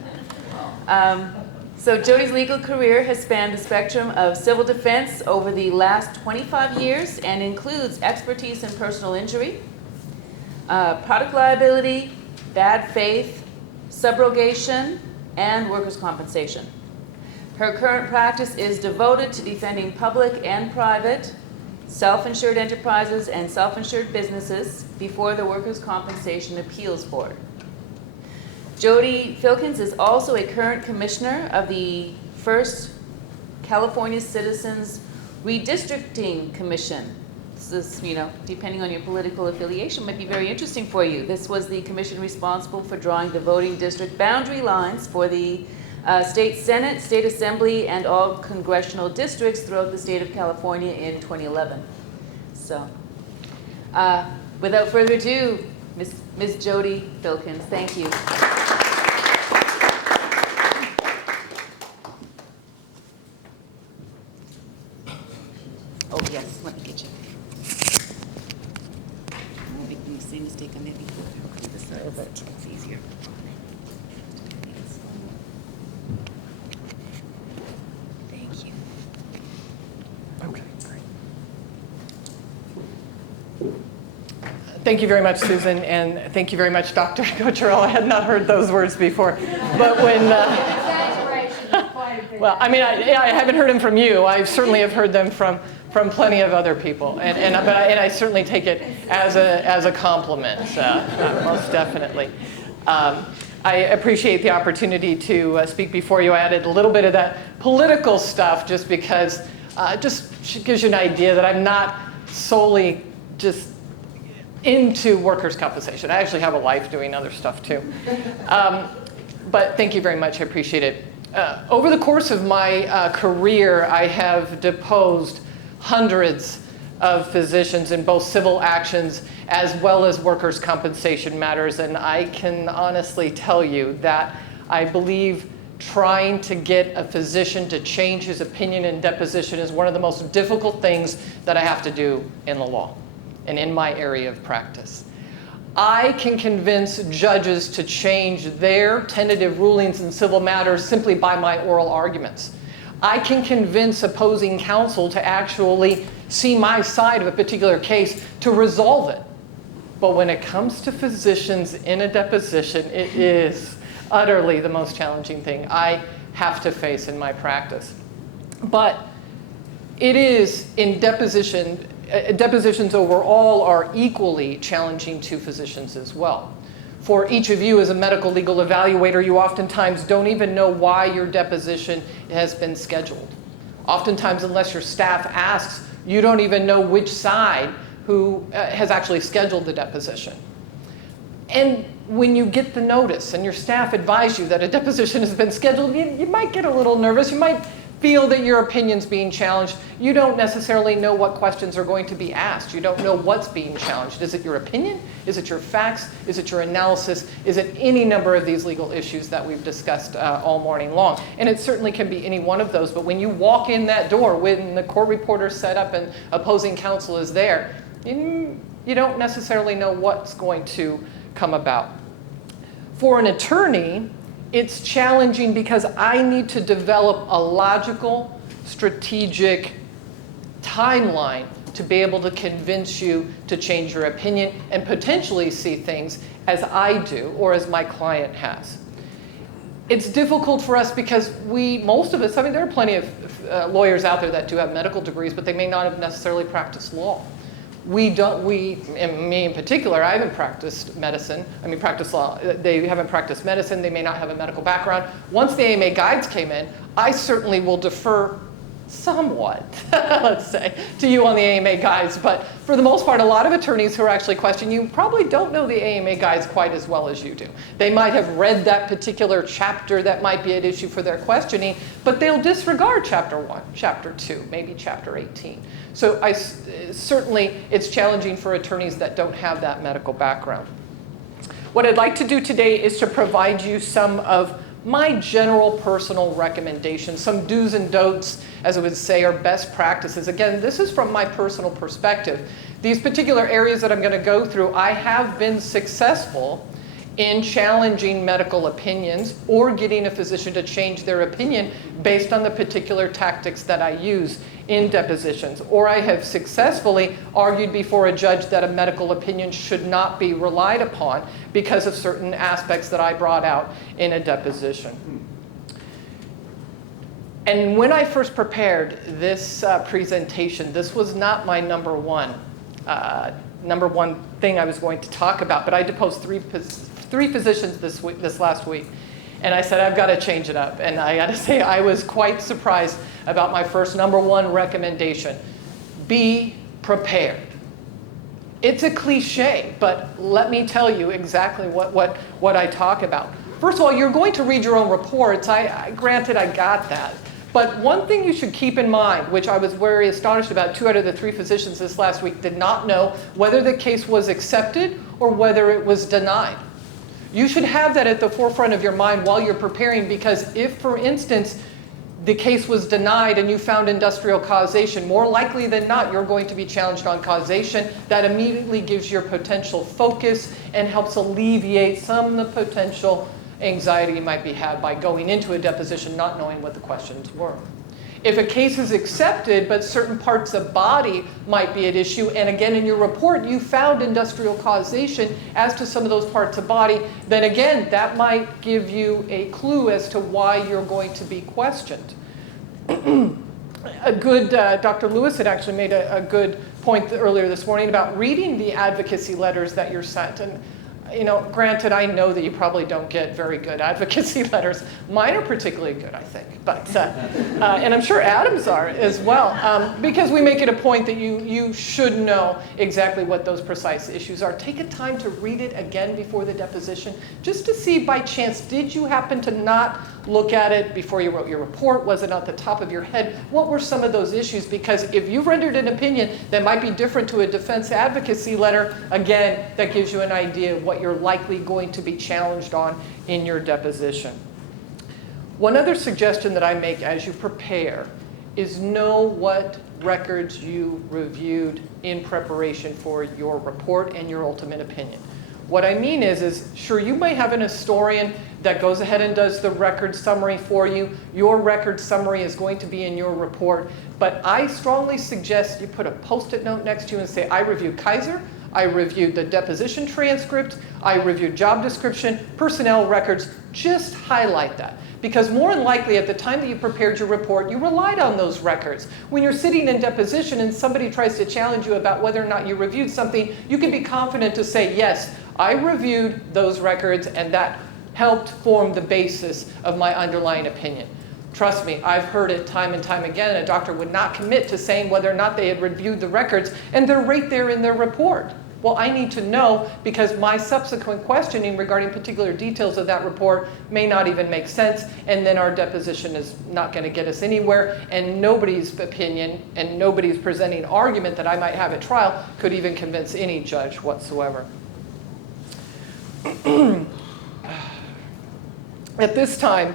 So Jody's legal career has spanned the spectrum of civil defense over the last 25 years and includes expertise in personal injury, product liability, bad faith, subrogation, and workers' compensation. Her current practice is devoted to defending public and private, self-insured enterprises and self-insured businesses before the Workers' Compensation Appeals Board. Jody Filkins is also a current commissioner of the first California Citizens Redistricting Commission. This is, depending on your political affiliation, might be very interesting for you. This was the commission responsible for drawing the voting district boundary lines for the State Senate, State Assembly, and all congressional districts throughout the state of California in 2011. So, without further ado, Ms. Jody Filkins, thank you. Oh yes, let me get you. I'm making the same mistake I made before. This side, it's easier. Thank you very much, Susan, and thank you very much, Dr. Cocciarella. I had not heard those words before. But when, well, I mean, I haven't heard them from you. I certainly have heard them from from plenty of other people, and I certainly take it as a compliment, most definitely. I appreciate the opportunity to speak before you. I added a little bit of that political stuff just because just gives you an idea that I'm not solely just into workers' compensation. I actually have a life doing other stuff too. But thank you very much. I appreciate it. Over the course of my career, I have deposed hundreds of physicians in both civil actions as well as workers' compensation matters. And I can honestly tell you that I believe trying to get a physician to change his opinion in deposition is one of the most difficult things that I have to do in the law and in my area of practice. I can convince judges to change their tentative rulings in civil matters simply by my oral arguments. I can convince opposing counsel to actually see my side of a particular case to resolve it. But when it comes to physicians in a deposition, it is utterly the most challenging thing I have to face in my practice. But it is in depositions overall are equally challenging to physicians as well. For each of you as a medical legal evaluator, you oftentimes don't even know why your deposition has been scheduled. Oftentimes, unless your staff asks, you don't even know which side who has actually scheduled the deposition. And when you get the notice and your staff advise you that a deposition has been scheduled, you might get a little nervous. You might feel that your opinion's being challenged. You don't necessarily know what questions are going to be asked. You don't know what's being challenged. Is it your opinion? Is it your facts? Is it your analysis? Is it any number of these legal issues that we've discussed all morning long? And it certainly can be any one of those. But when you walk in that door, when the court reporter's set up and opposing counsel is there, you don't necessarily know what's going to come about. For an attorney, it's challenging because I need to develop a logical, strategic timeline to be able to convince you to change your opinion and potentially see things as I do or as my client has. It's difficult for us because most of us, I mean, there are plenty of lawyers out there that do have medical degrees, but they may not have necessarily practiced law. And me in particular, I haven't practiced medicine. I mean, practiced law. They haven't practiced medicine. They may not have a medical background. Once the AMA guides came in, I certainly will defer somewhat, let's say, to you on the AMA guides. But for the most part, a lot of attorneys who are actually questioning you probably don't know the AMA guides quite as well as you do. They might have read that particular chapter that might be at issue for their questioning, but they'll disregard chapter 1, chapter 2, maybe chapter 18. So certainly it's challenging for attorneys that don't have that medical background. What I'd like to do today is to provide you some of my general personal recommendations, some do's and don'ts, as I would say, are best practices. Again, this is from my personal perspective. These particular areas that I'm going to go through, I have been successful in challenging medical opinions or getting a physician to change their opinion based on the particular tactics that I use in depositions. Or I have successfully argued before a judge that a medical opinion should not be relied upon because of certain aspects that I brought out in a deposition. And when I first prepared this presentation, this was not my number one thing I was going to talk about, but I deposed three physicians this last week. And I said, I've got to change it up. And I got to say, I was quite surprised about my first number one recommendation. Be prepared. It's a cliche, but let me tell you exactly what I talk about. First of all, you're going to read your own reports. Granted, I got that. But one thing you should keep in mind, which I was very astonished about, 2 out of the 3 physicians this last week did not know whether the case was accepted or whether it was denied. You should have that at the forefront of your mind while you're preparing, because if, for instance, the case was denied and you found industrial causation, more likely than not, you're going to be challenged on causation. That immediately gives your potential focus and helps alleviate some of the potential anxiety you might be had by going into a deposition not knowing what the questions were. If a case is accepted, but certain parts of body might be at issue, and again in your report you found industrial causation as to some of those parts of body, then again that might give you a clue as to why you're going to be questioned. Dr. Lewis had actually made a good point earlier this morning about reading the advocacy letters that you're sent. And, granted, I know that you probably don't get very good advocacy letters. Mine are particularly good, I think. But, and I'm sure Adam's are as well, because we make it a point that you should know exactly what those precise issues are. Take a time to read it again before the deposition, just to see by chance, did you happen to not look at it before you wrote your report? Was it at the top of your head? What were some of those issues? Because if you rendered an opinion that might be different to a defense advocacy letter, again, that gives you an idea of what you're likely going to be challenged on in your deposition. One other suggestion that I make as you prepare is know what records you reviewed in preparation for your report and your ultimate opinion. What I mean is sure, you may have an historian that goes ahead and does the record summary for you. Your record summary is going to be in your report. But I strongly suggest you put a Post-it note next to you and say, I reviewed Kaiser, I reviewed the deposition transcript, I reviewed job description, personnel records. Just highlight that. Because more than likely, at the time that you prepared your report, you relied on those records. When you're sitting in deposition and somebody tries to challenge you about whether or not you reviewed something, you can be confident to say, yes, I reviewed those records, and that helped form the basis of my underlying opinion. Trust me, I've heard it time and time again. A doctor would not commit to saying whether or not they had reviewed the records, and they're right there in their report. Well, I need to know because my subsequent questioning regarding particular details of that report may not even make sense, and then our deposition is not going to get us anywhere, and nobody's opinion and nobody's presenting argument that I might have at trial could even convince any judge whatsoever. At this time,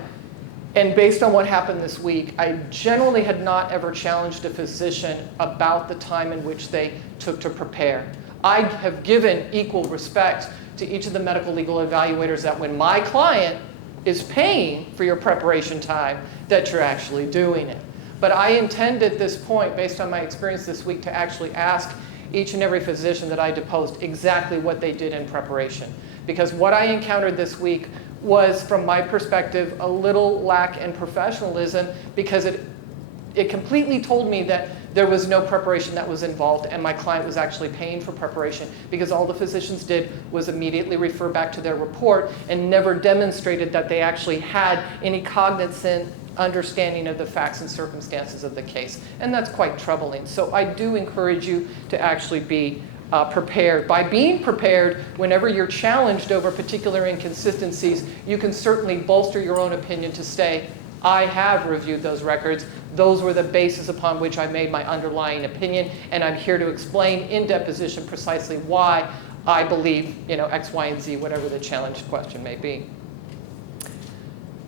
and based on what happened this week, I generally had not ever challenged a physician about the time in which they took to prepare. I have given equal respect to each of the medical legal evaluators that when my client is paying for your preparation time, that you're actually doing it. But I intend at this point, based on my experience this week, to actually ask each and every physician that I deposed exactly what they did in preparation. Because what I encountered this week was, from my perspective, a little lack in professionalism, because it completely told me that there was no preparation that was involved, and my client was actually paying for preparation, because all the physicians did was immediately refer back to their report and never demonstrated that they actually had any cognizant understanding of the facts and circumstances of the case. And that's quite troubling. So I do encourage you to actually be prepared. By being prepared, whenever you're challenged over particular inconsistencies, you can certainly bolster your own opinion to say, I have reviewed those records. Those were the basis upon which I made my underlying opinion, and I'm here to explain in deposition precisely why I believe, X, Y, and Z, whatever the challenged question may be.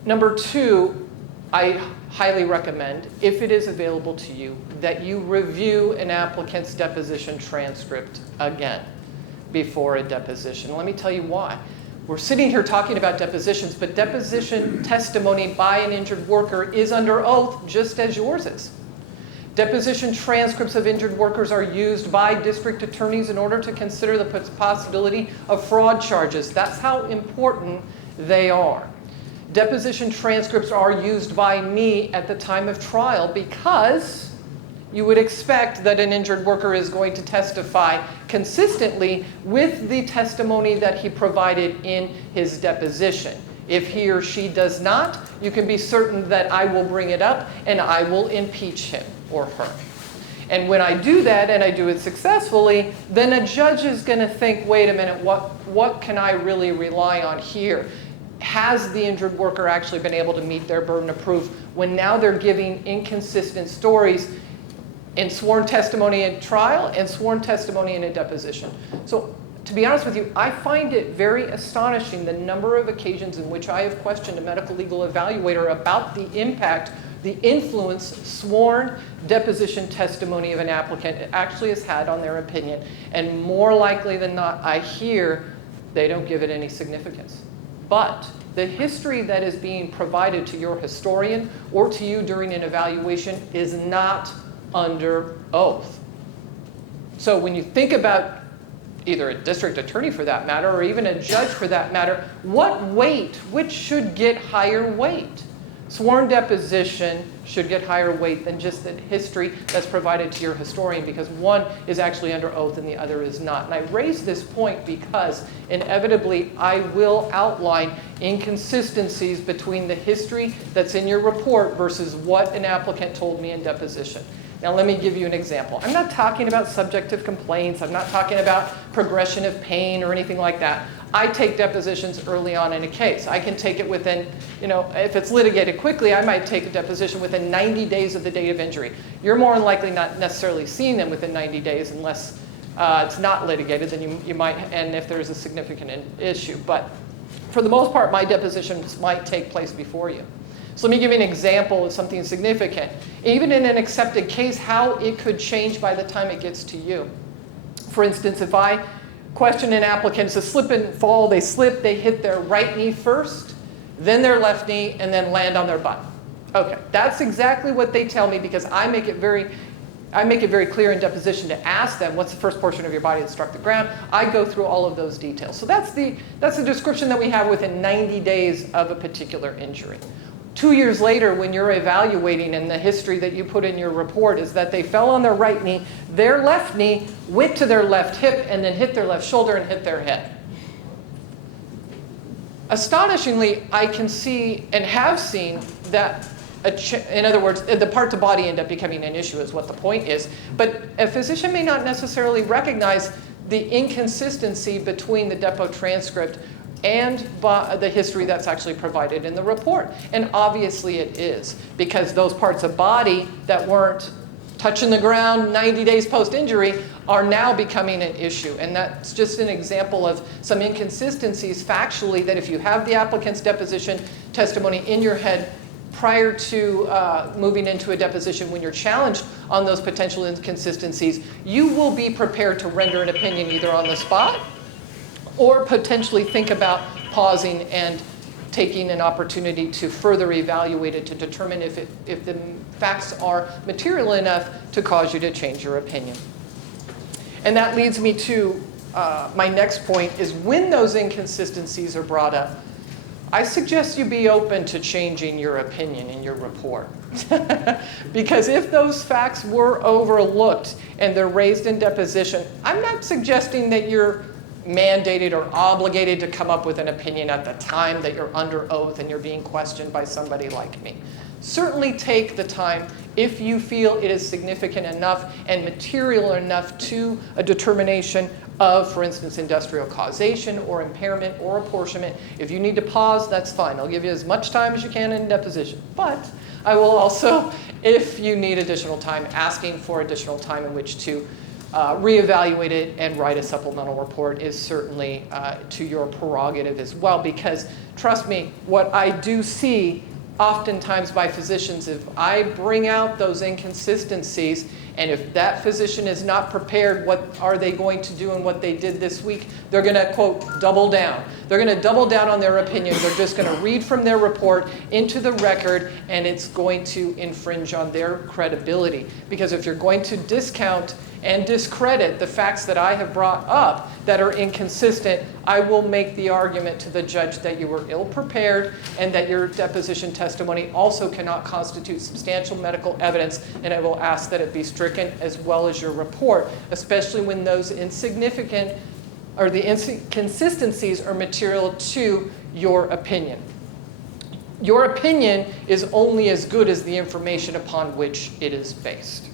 Number two, I highly recommend, if it is available to you, that you review an applicant's deposition transcript again before a deposition. Let me tell you why. We're sitting here talking about depositions, but deposition testimony by an injured worker is under oath, just as yours is. Deposition transcripts of injured workers are used by district attorneys in order to consider the possibility of fraud charges. That's how important they are. Deposition transcripts are used by me at the time of trial because you would expect that an injured worker is going to testify consistently with the testimony that he provided in his deposition. If he or she does not, you can be certain that I will bring it up and I will impeach him or her. And when I do that, and I do it successfully, then a judge is going to think, wait a minute, what can I really rely on here? Has the injured worker actually been able to meet their burden of proof when now they're giving inconsistent stories in sworn testimony at trial and sworn testimony in a deposition? So to be honest with you, I find it very astonishing the number of occasions in which I have questioned a medical legal evaluator about the impact, the influence sworn deposition testimony of an applicant actually has had on their opinion. And more likely than not, I hear they don't give it any significance. But the history that is being provided to your historian or to you during an evaluation is not under oath. So when you think about either a district attorney for that matter, or even a judge for that matter, what weight, which should get higher weight? Sworn deposition should get higher weight than just the history that's provided to your historian, because one is actually under oath and the other is not. And I raise this point because inevitably I will outline inconsistencies between the history that's in your report versus what an applicant told me in deposition. Now let me give you an example. I'm not talking about subjective complaints. I'm not talking about progression of pain or anything like that. I take depositions early on in a case. I can take it within, if it's litigated quickly, I might take a deposition within 90 days of the date of injury. You're more than likely not necessarily seeing them within 90 days unless it's not litigated, then you might, and if there's a significant issue. But for the most part, my depositions might take place before you. So let me give you an example of something significant. Even in an accepted case, how it could change by the time it gets to you. For instance, if I question an applicant, it's a slip and fall, they slip, they hit their right knee first, then their left knee, and then land on their butt. Okay, that's exactly what they tell me, because I make it very clear in deposition to ask them, what's the first portion of your body that struck the ground? I go through all of those details. So that's the description that we have within 90 days of a particular injury. 2 years later, when you're evaluating, and the history that you put in your report is that they fell on their right knee, their left knee went to their left hip, and then hit their left shoulder and hit their head. Astonishingly, I can see and have seen that, in other words, the part to body end up becoming an issue is what the point is. But a physician may not necessarily recognize the inconsistency between the depo transcript and the history that's actually provided in the report. And obviously it is, because those parts of body that weren't touching the ground 90 days post-injury are now becoming an issue. And that's just an example of some inconsistencies factually, that if you have the applicant's deposition testimony in your head prior to moving into a deposition, when you're challenged on those potential inconsistencies, you will be prepared to render an opinion either on the spot or potentially think about pausing and taking an opportunity to further evaluate it to determine if the facts are material enough to cause you to change your opinion. And that leads me to my next point, is when those inconsistencies are brought up, I suggest you be open to changing your opinion in your report. Because if those facts were overlooked and they're raised in deposition, I'm not suggesting that you're mandated or obligated to come up with an opinion at the time that you're under oath and you're being questioned by somebody like me. Certainly take the time if you feel it is significant enough and material enough to a determination of, for instance, industrial causation or impairment or apportionment. If you need to pause, that's fine. I'll give you as much time as you can in deposition. But I will also, if you need additional time, asking for additional time in which to reevaluate it and write a supplemental report is certainly to your prerogative as well, because trust me, what I do see oftentimes by physicians, if I bring out those inconsistencies, and if that physician is not prepared, what are they going to do in what they did this week? They're going to, quote, double down. They're going to double down on their opinion. They're just going to read from their report into the record, and it's going to infringe on their credibility. Because if you're going to discount and discredit the facts that I have brought up that are inconsistent, I will make the argument to the judge that you were ill-prepared and that your deposition testimony also cannot constitute substantial medical evidence, and I will ask that it be stricken as well as your report, especially when those insignificant or the inconsistencies are material to your opinion. Your opinion is only as good as the information upon which it is based.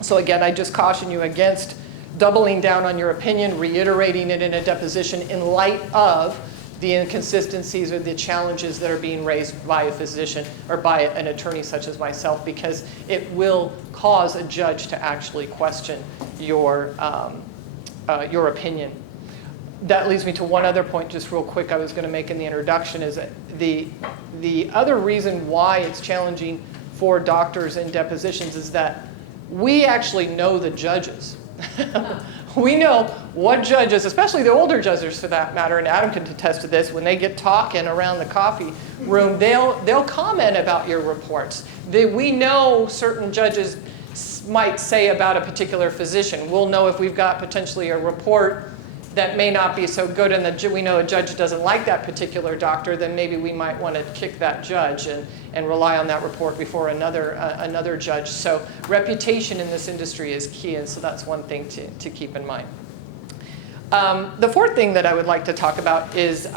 So again, I just caution you against doubling down on your opinion, reiterating it in a deposition in light of the inconsistencies or the challenges that are being raised by a physician or by an attorney such as myself, because it will cause a judge to actually question your opinion. That leads me to one other point, just real quick, I was going to make in the introduction, is that the other reason why it's challenging for doctors in depositions is that we actually know the judges. We know what judges, especially the older judges for that matter, and Adam can attest to this, when they get talking around the coffee room, they'll comment about your reports. We know certain judges might say about a particular physician. We'll know if we've got potentially a report that may not be so good, and we know a judge doesn't like that particular doctor, then maybe we might want to kick that judge and rely on that report before another judge. So reputation in this industry is key, and so that's one thing to keep in mind. The fourth thing that I would like to talk about is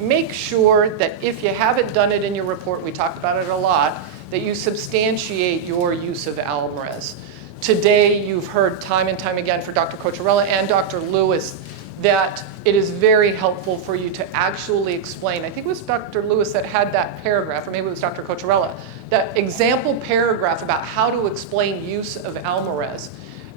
make sure that if you haven't done it in your report, we talked about it a lot, that you substantiate your use of Alvarez. Today, you've heard time and time again for Dr. Cocciarella and Dr. Lewis that it is very helpful for you to actually explain. I think it was Dr. Lewis that had that paragraph, or maybe it was Dr. Cocciarella, that example paragraph about how to explain use of Alvarez.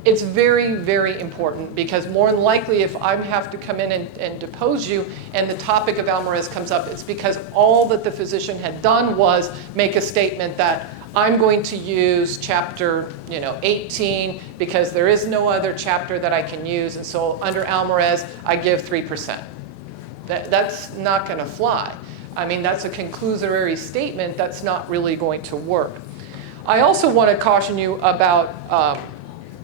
It's very, very important because more than likely if I have to come in and depose you and the topic of Alvarez comes up, it's because all that the physician had done was make a statement that I'm going to use chapter 18 because there is no other chapter that I can use, and so under Alvarez I give 3%. That's not going to fly. I mean, that's a conclusory statement that's not really going to work. I also want to caution you about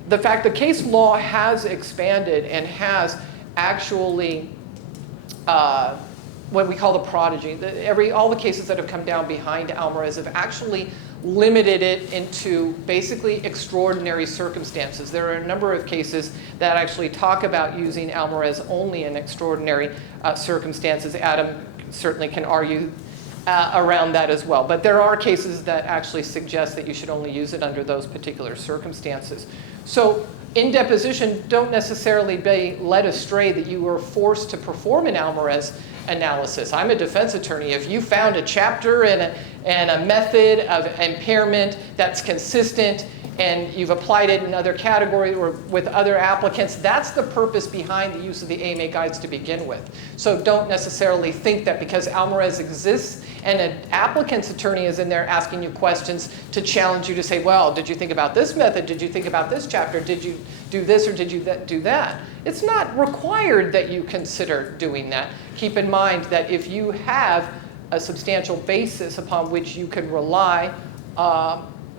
the fact that case law has expanded and has actually what we call the prodigy. All the cases that have come down behind Alvarez have actually limited it into basically extraordinary circumstances. There are a number of cases that actually talk about using Alvarez only in extraordinary circumstances. Adam certainly can argue around that as well. But there are cases that actually suggest that you should only use it under those particular circumstances. So in deposition, don't necessarily be led astray that you were forced to perform an Alvarez analysis. I'm a defense attorney. If you found a chapter and a method of impairment that's consistent and you've applied it in other categories or with other applicants, that's the purpose behind the use of the AMA guides to begin with. So don't necessarily think that because Alvarez exists and an applicant's attorney is in there asking you questions to challenge you to say, well, did you think about this method? Did you think about this chapter? Did you do this or did you do that? It's not required that you consider doing that. Keep in mind that if you have a substantial basis upon which you can rely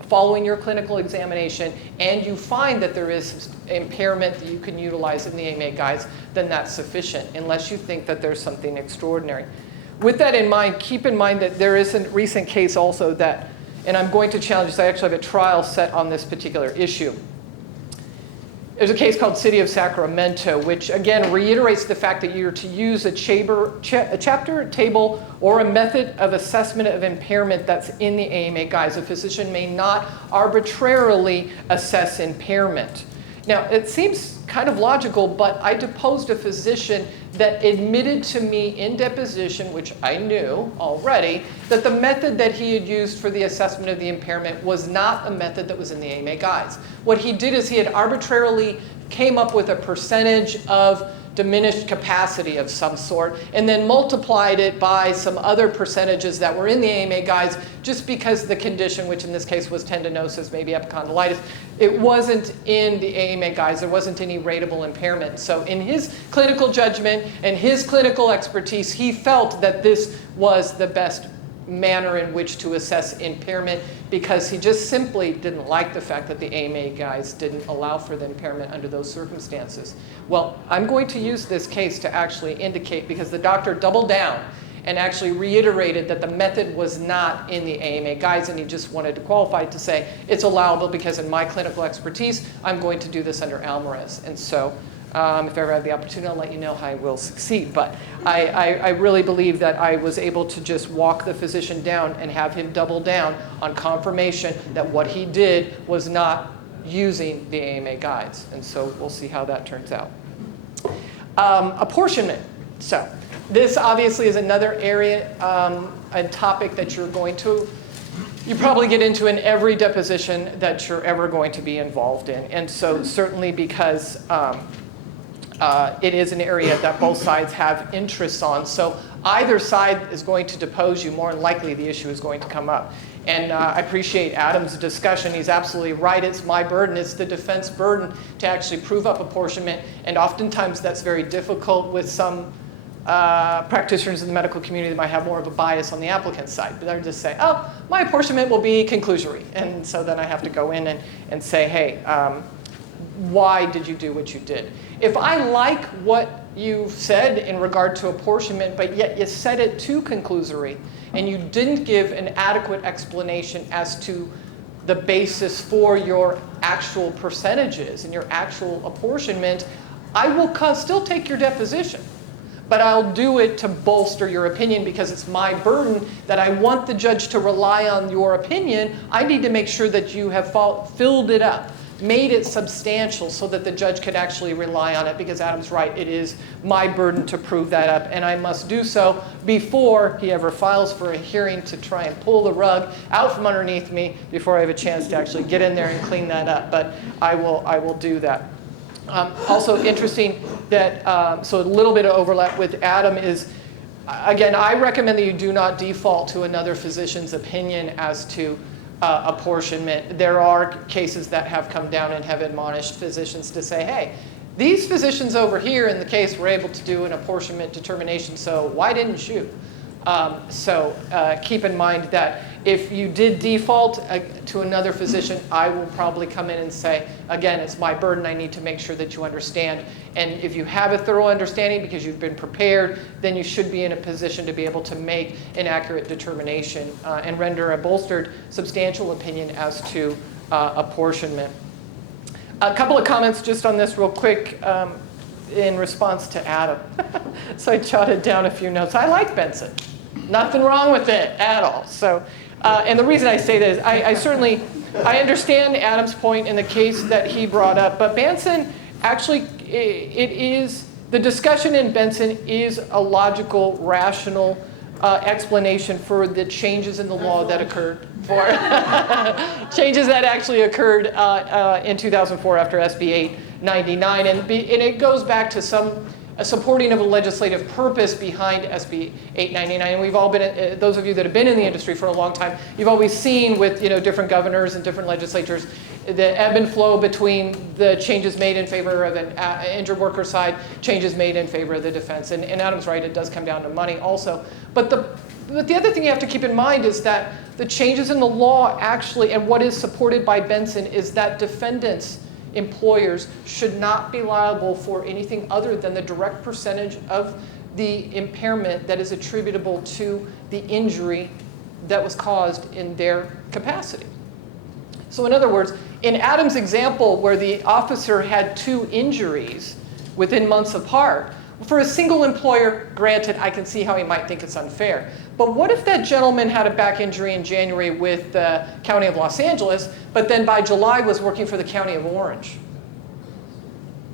following your clinical examination and you find that there is impairment that you can utilize in the AMA guides, then that's sufficient, unless you think that there's something extraordinary. With that in mind, keep in mind that there is a recent case also that, and I'm going to challenge this, I actually have a trial set on this particular issue. There's a case called City of Sacramento, which again reiterates the fact that you're to use a chapter, table, or a method of assessment of impairment that's in the AMA guides. A physician may not arbitrarily assess impairment. Now, it seems kind of logical, but I deposed a physician that admitted to me in deposition, which I knew already, that the method that he had used for the assessment of the impairment was not a method that was in the AMA guides. What he did is he had arbitrarily came up with a percentage of diminished capacity of some sort, and then multiplied it by some other percentages that were in the AMA guides just because the condition, which in this case was tendinosis, maybe epicondylitis, it wasn't in the AMA guides. There wasn't any rateable impairment. So in his clinical judgment and his clinical expertise, he felt that this was the best manner in which to assess impairment because he just simply didn't like the fact that the AMA guides didn't allow for the impairment under those circumstances. Well, I'm going to use this case to actually indicate, because the doctor doubled down and actually reiterated that the method was not in the AMA guides, and he just wanted to qualify to say it's allowable because in my clinical expertise, I'm going to do this under Alvarez. And so if I ever have the opportunity, I'll let you know how I will succeed. But I really believe that I was able to just walk the physician down and have him double down on confirmation that what he did was not using the AMA guides. And so we'll see how that turns out. Apportionment. So this obviously is another area, a topic that you probably get into in every deposition that you're ever going to be involved in. And so certainly because it is an area that both sides have interests on. So either side is going to depose you, more than likely the issue is going to come up. And I appreciate Adam's discussion. He's absolutely right. It's my burden. It's the defense burden to actually prove up apportionment. And oftentimes that's very difficult with some practitioners in the medical community that might have more of a bias on the applicant's side. But they're just say, oh, my apportionment will be conclusory. And so then I have to go in and say, hey, why did you do what you did? If I like what you've said in regard to apportionment, but yet you said it too conclusory, and you didn't give an adequate explanation as to the basis for your actual percentages and your actual apportionment, I will still take your deposition. But I'll do it to bolster your opinion because it's my burden that I want the judge to rely on your opinion. I need to make sure that you have filled it up, made it substantial so that the judge could actually rely on it, because Adam's right, it is my burden to prove that up, and I must do so before he ever files for a hearing to try and pull the rug out from underneath me before I have a chance to actually get in there and clean that up. But I will do that. Also interesting that, so a little bit of overlap with Adam is, again, I recommend that you do not default to another physician's opinion as to apportionment. There are cases that have come down and have admonished physicians to say, hey, these physicians over here in the case were able to do an apportionment determination, so why didn't you? So keep in mind that if you did default to another physician, I will probably come in and say, again, it's my burden. I need to make sure that you understand. And if you have a thorough understanding because you've been prepared, then you should be in a position to be able to make an accurate determination and render a bolstered substantial opinion as to apportionment. A couple of comments just on this real quick in response to Adam. So I jotted down a few notes. I like Benson. Nothing wrong with it at all. So, and the reason I say that is I understand Adam's point in the case that he brought up, but Benson actually, the discussion in Benson is a logical, rational explanation for the changes in the law that occurred, changes that actually occurred in 2004 after SB 899, and it goes back to a supporting of a legislative purpose behind SB 899. And we've all been, those of you that have been in the industry for a long time, you've always seen with different governors and different legislatures, the ebb and flow between the changes made in favor of an injured worker side, changes made in favor of the defense. And Adam's right, it does come down to money also. But the other thing you have to keep in mind is that the changes in the law actually, and what is supported by Benson, is that defendants, employers, should not be liable for anything other than the direct percentage of the impairment that is attributable to the injury that was caused in their capacity. So in other words, in Adam's example where the officer had 2 injuries within months apart, for a single employer, granted, I can see how he might think it's unfair. But what if that gentleman had a back injury in January with the County of Los Angeles, but then by July was working for the County of Orange?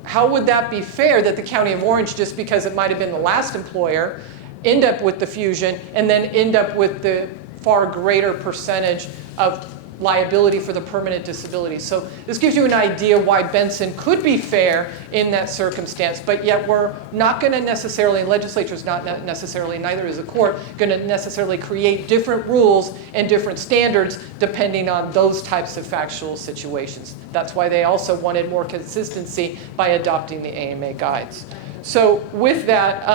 How would that be fair that the County of Orange, just because it might have been the last employer, end up with the fusion and then end up with the far greater percentage of liability for the permanent disability? So this gives you an idea why Benson could be fair in that circumstance, but yet we're not going to necessarily, legislature's not necessarily, neither is the court, going to necessarily create different rules and different standards depending on those types of factual situations. That's why they also wanted more consistency by adopting the AMA guides. So with that,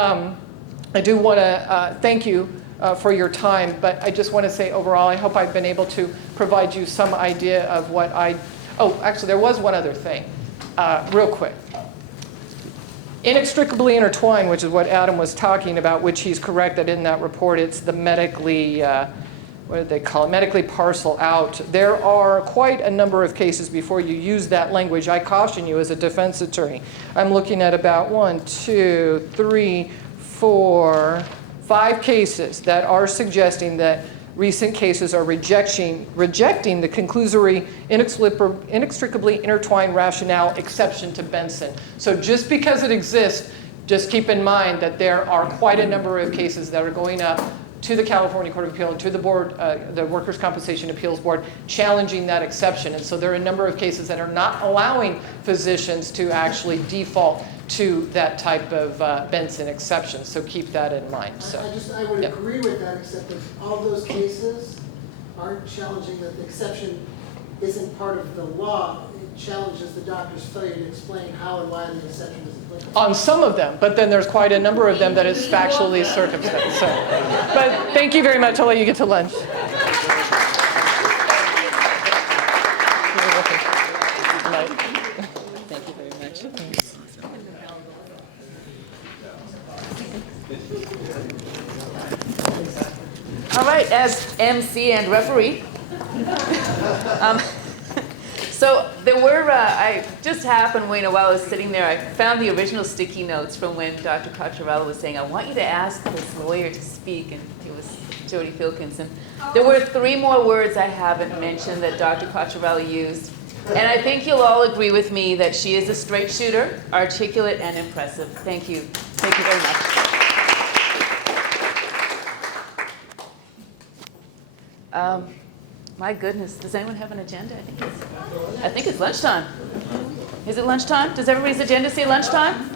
I do want to thank you for your time, but I just want to say overall, I hope I've been able to provide you some idea of what actually there was one other thing, real quick. Inextricably intertwined, which is what Adam was talking about, which he's corrected in that report. It's the medically, what did they call it? Medically parcel out. There are quite a number of cases before you use that language. I caution you as a defense attorney. I'm looking at about 1, 2, 3, 4, 5 cases that are suggesting that recent cases are rejecting the conclusory, inextricably intertwined rationale exception to Benson. So just because it exists, just keep in mind that there are quite a number of cases that are going up to the California Court of Appeal and to the board, the Workers' Compensation Appeals Board, challenging that exception. And so there are a number of cases that are not allowing physicians to actually default to that type of Benson exception. So keep that in mind. So I would agree with that, except that all those cases aren't challenging that the exception isn't part of the law. It challenges the doctor's failure to explain how and why the exception is applicable. On some of them, but then there's quite a number of them that is factually circumstanced. So, but thank you very much. I'll let you get to lunch. Thank you very much. right, as MC and referee. So there were, I just happened while I was sitting there, I found the original sticky notes from when Dr. Cottrell was saying, I want you to ask this lawyer to speak, and it was Jody Filkins. And there were 3 more words I haven't mentioned that Dr. Cottrell used. And I think you'll all agree with me that she is a straight shooter, articulate, and impressive. Thank you. Thank you very much. My goodness, does anyone have an agenda? I think it's lunchtime. Is it lunchtime? Does everybody's agenda say lunchtime?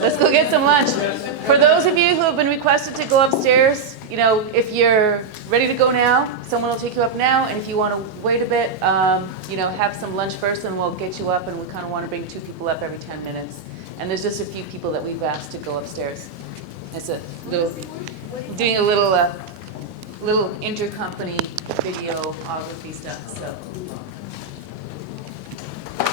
Let's go get some lunch. For those of you who have been requested to go upstairs, you know, if you're ready to go now, someone will take you up now. And if you want to wait a bit, you know, have some lunch first and we'll get you up. And we kind of want to bring 2 people up every 10 minutes. And there's just a few people that we've asked to go upstairs. It's a little, doing a little intercompany videography stuff. So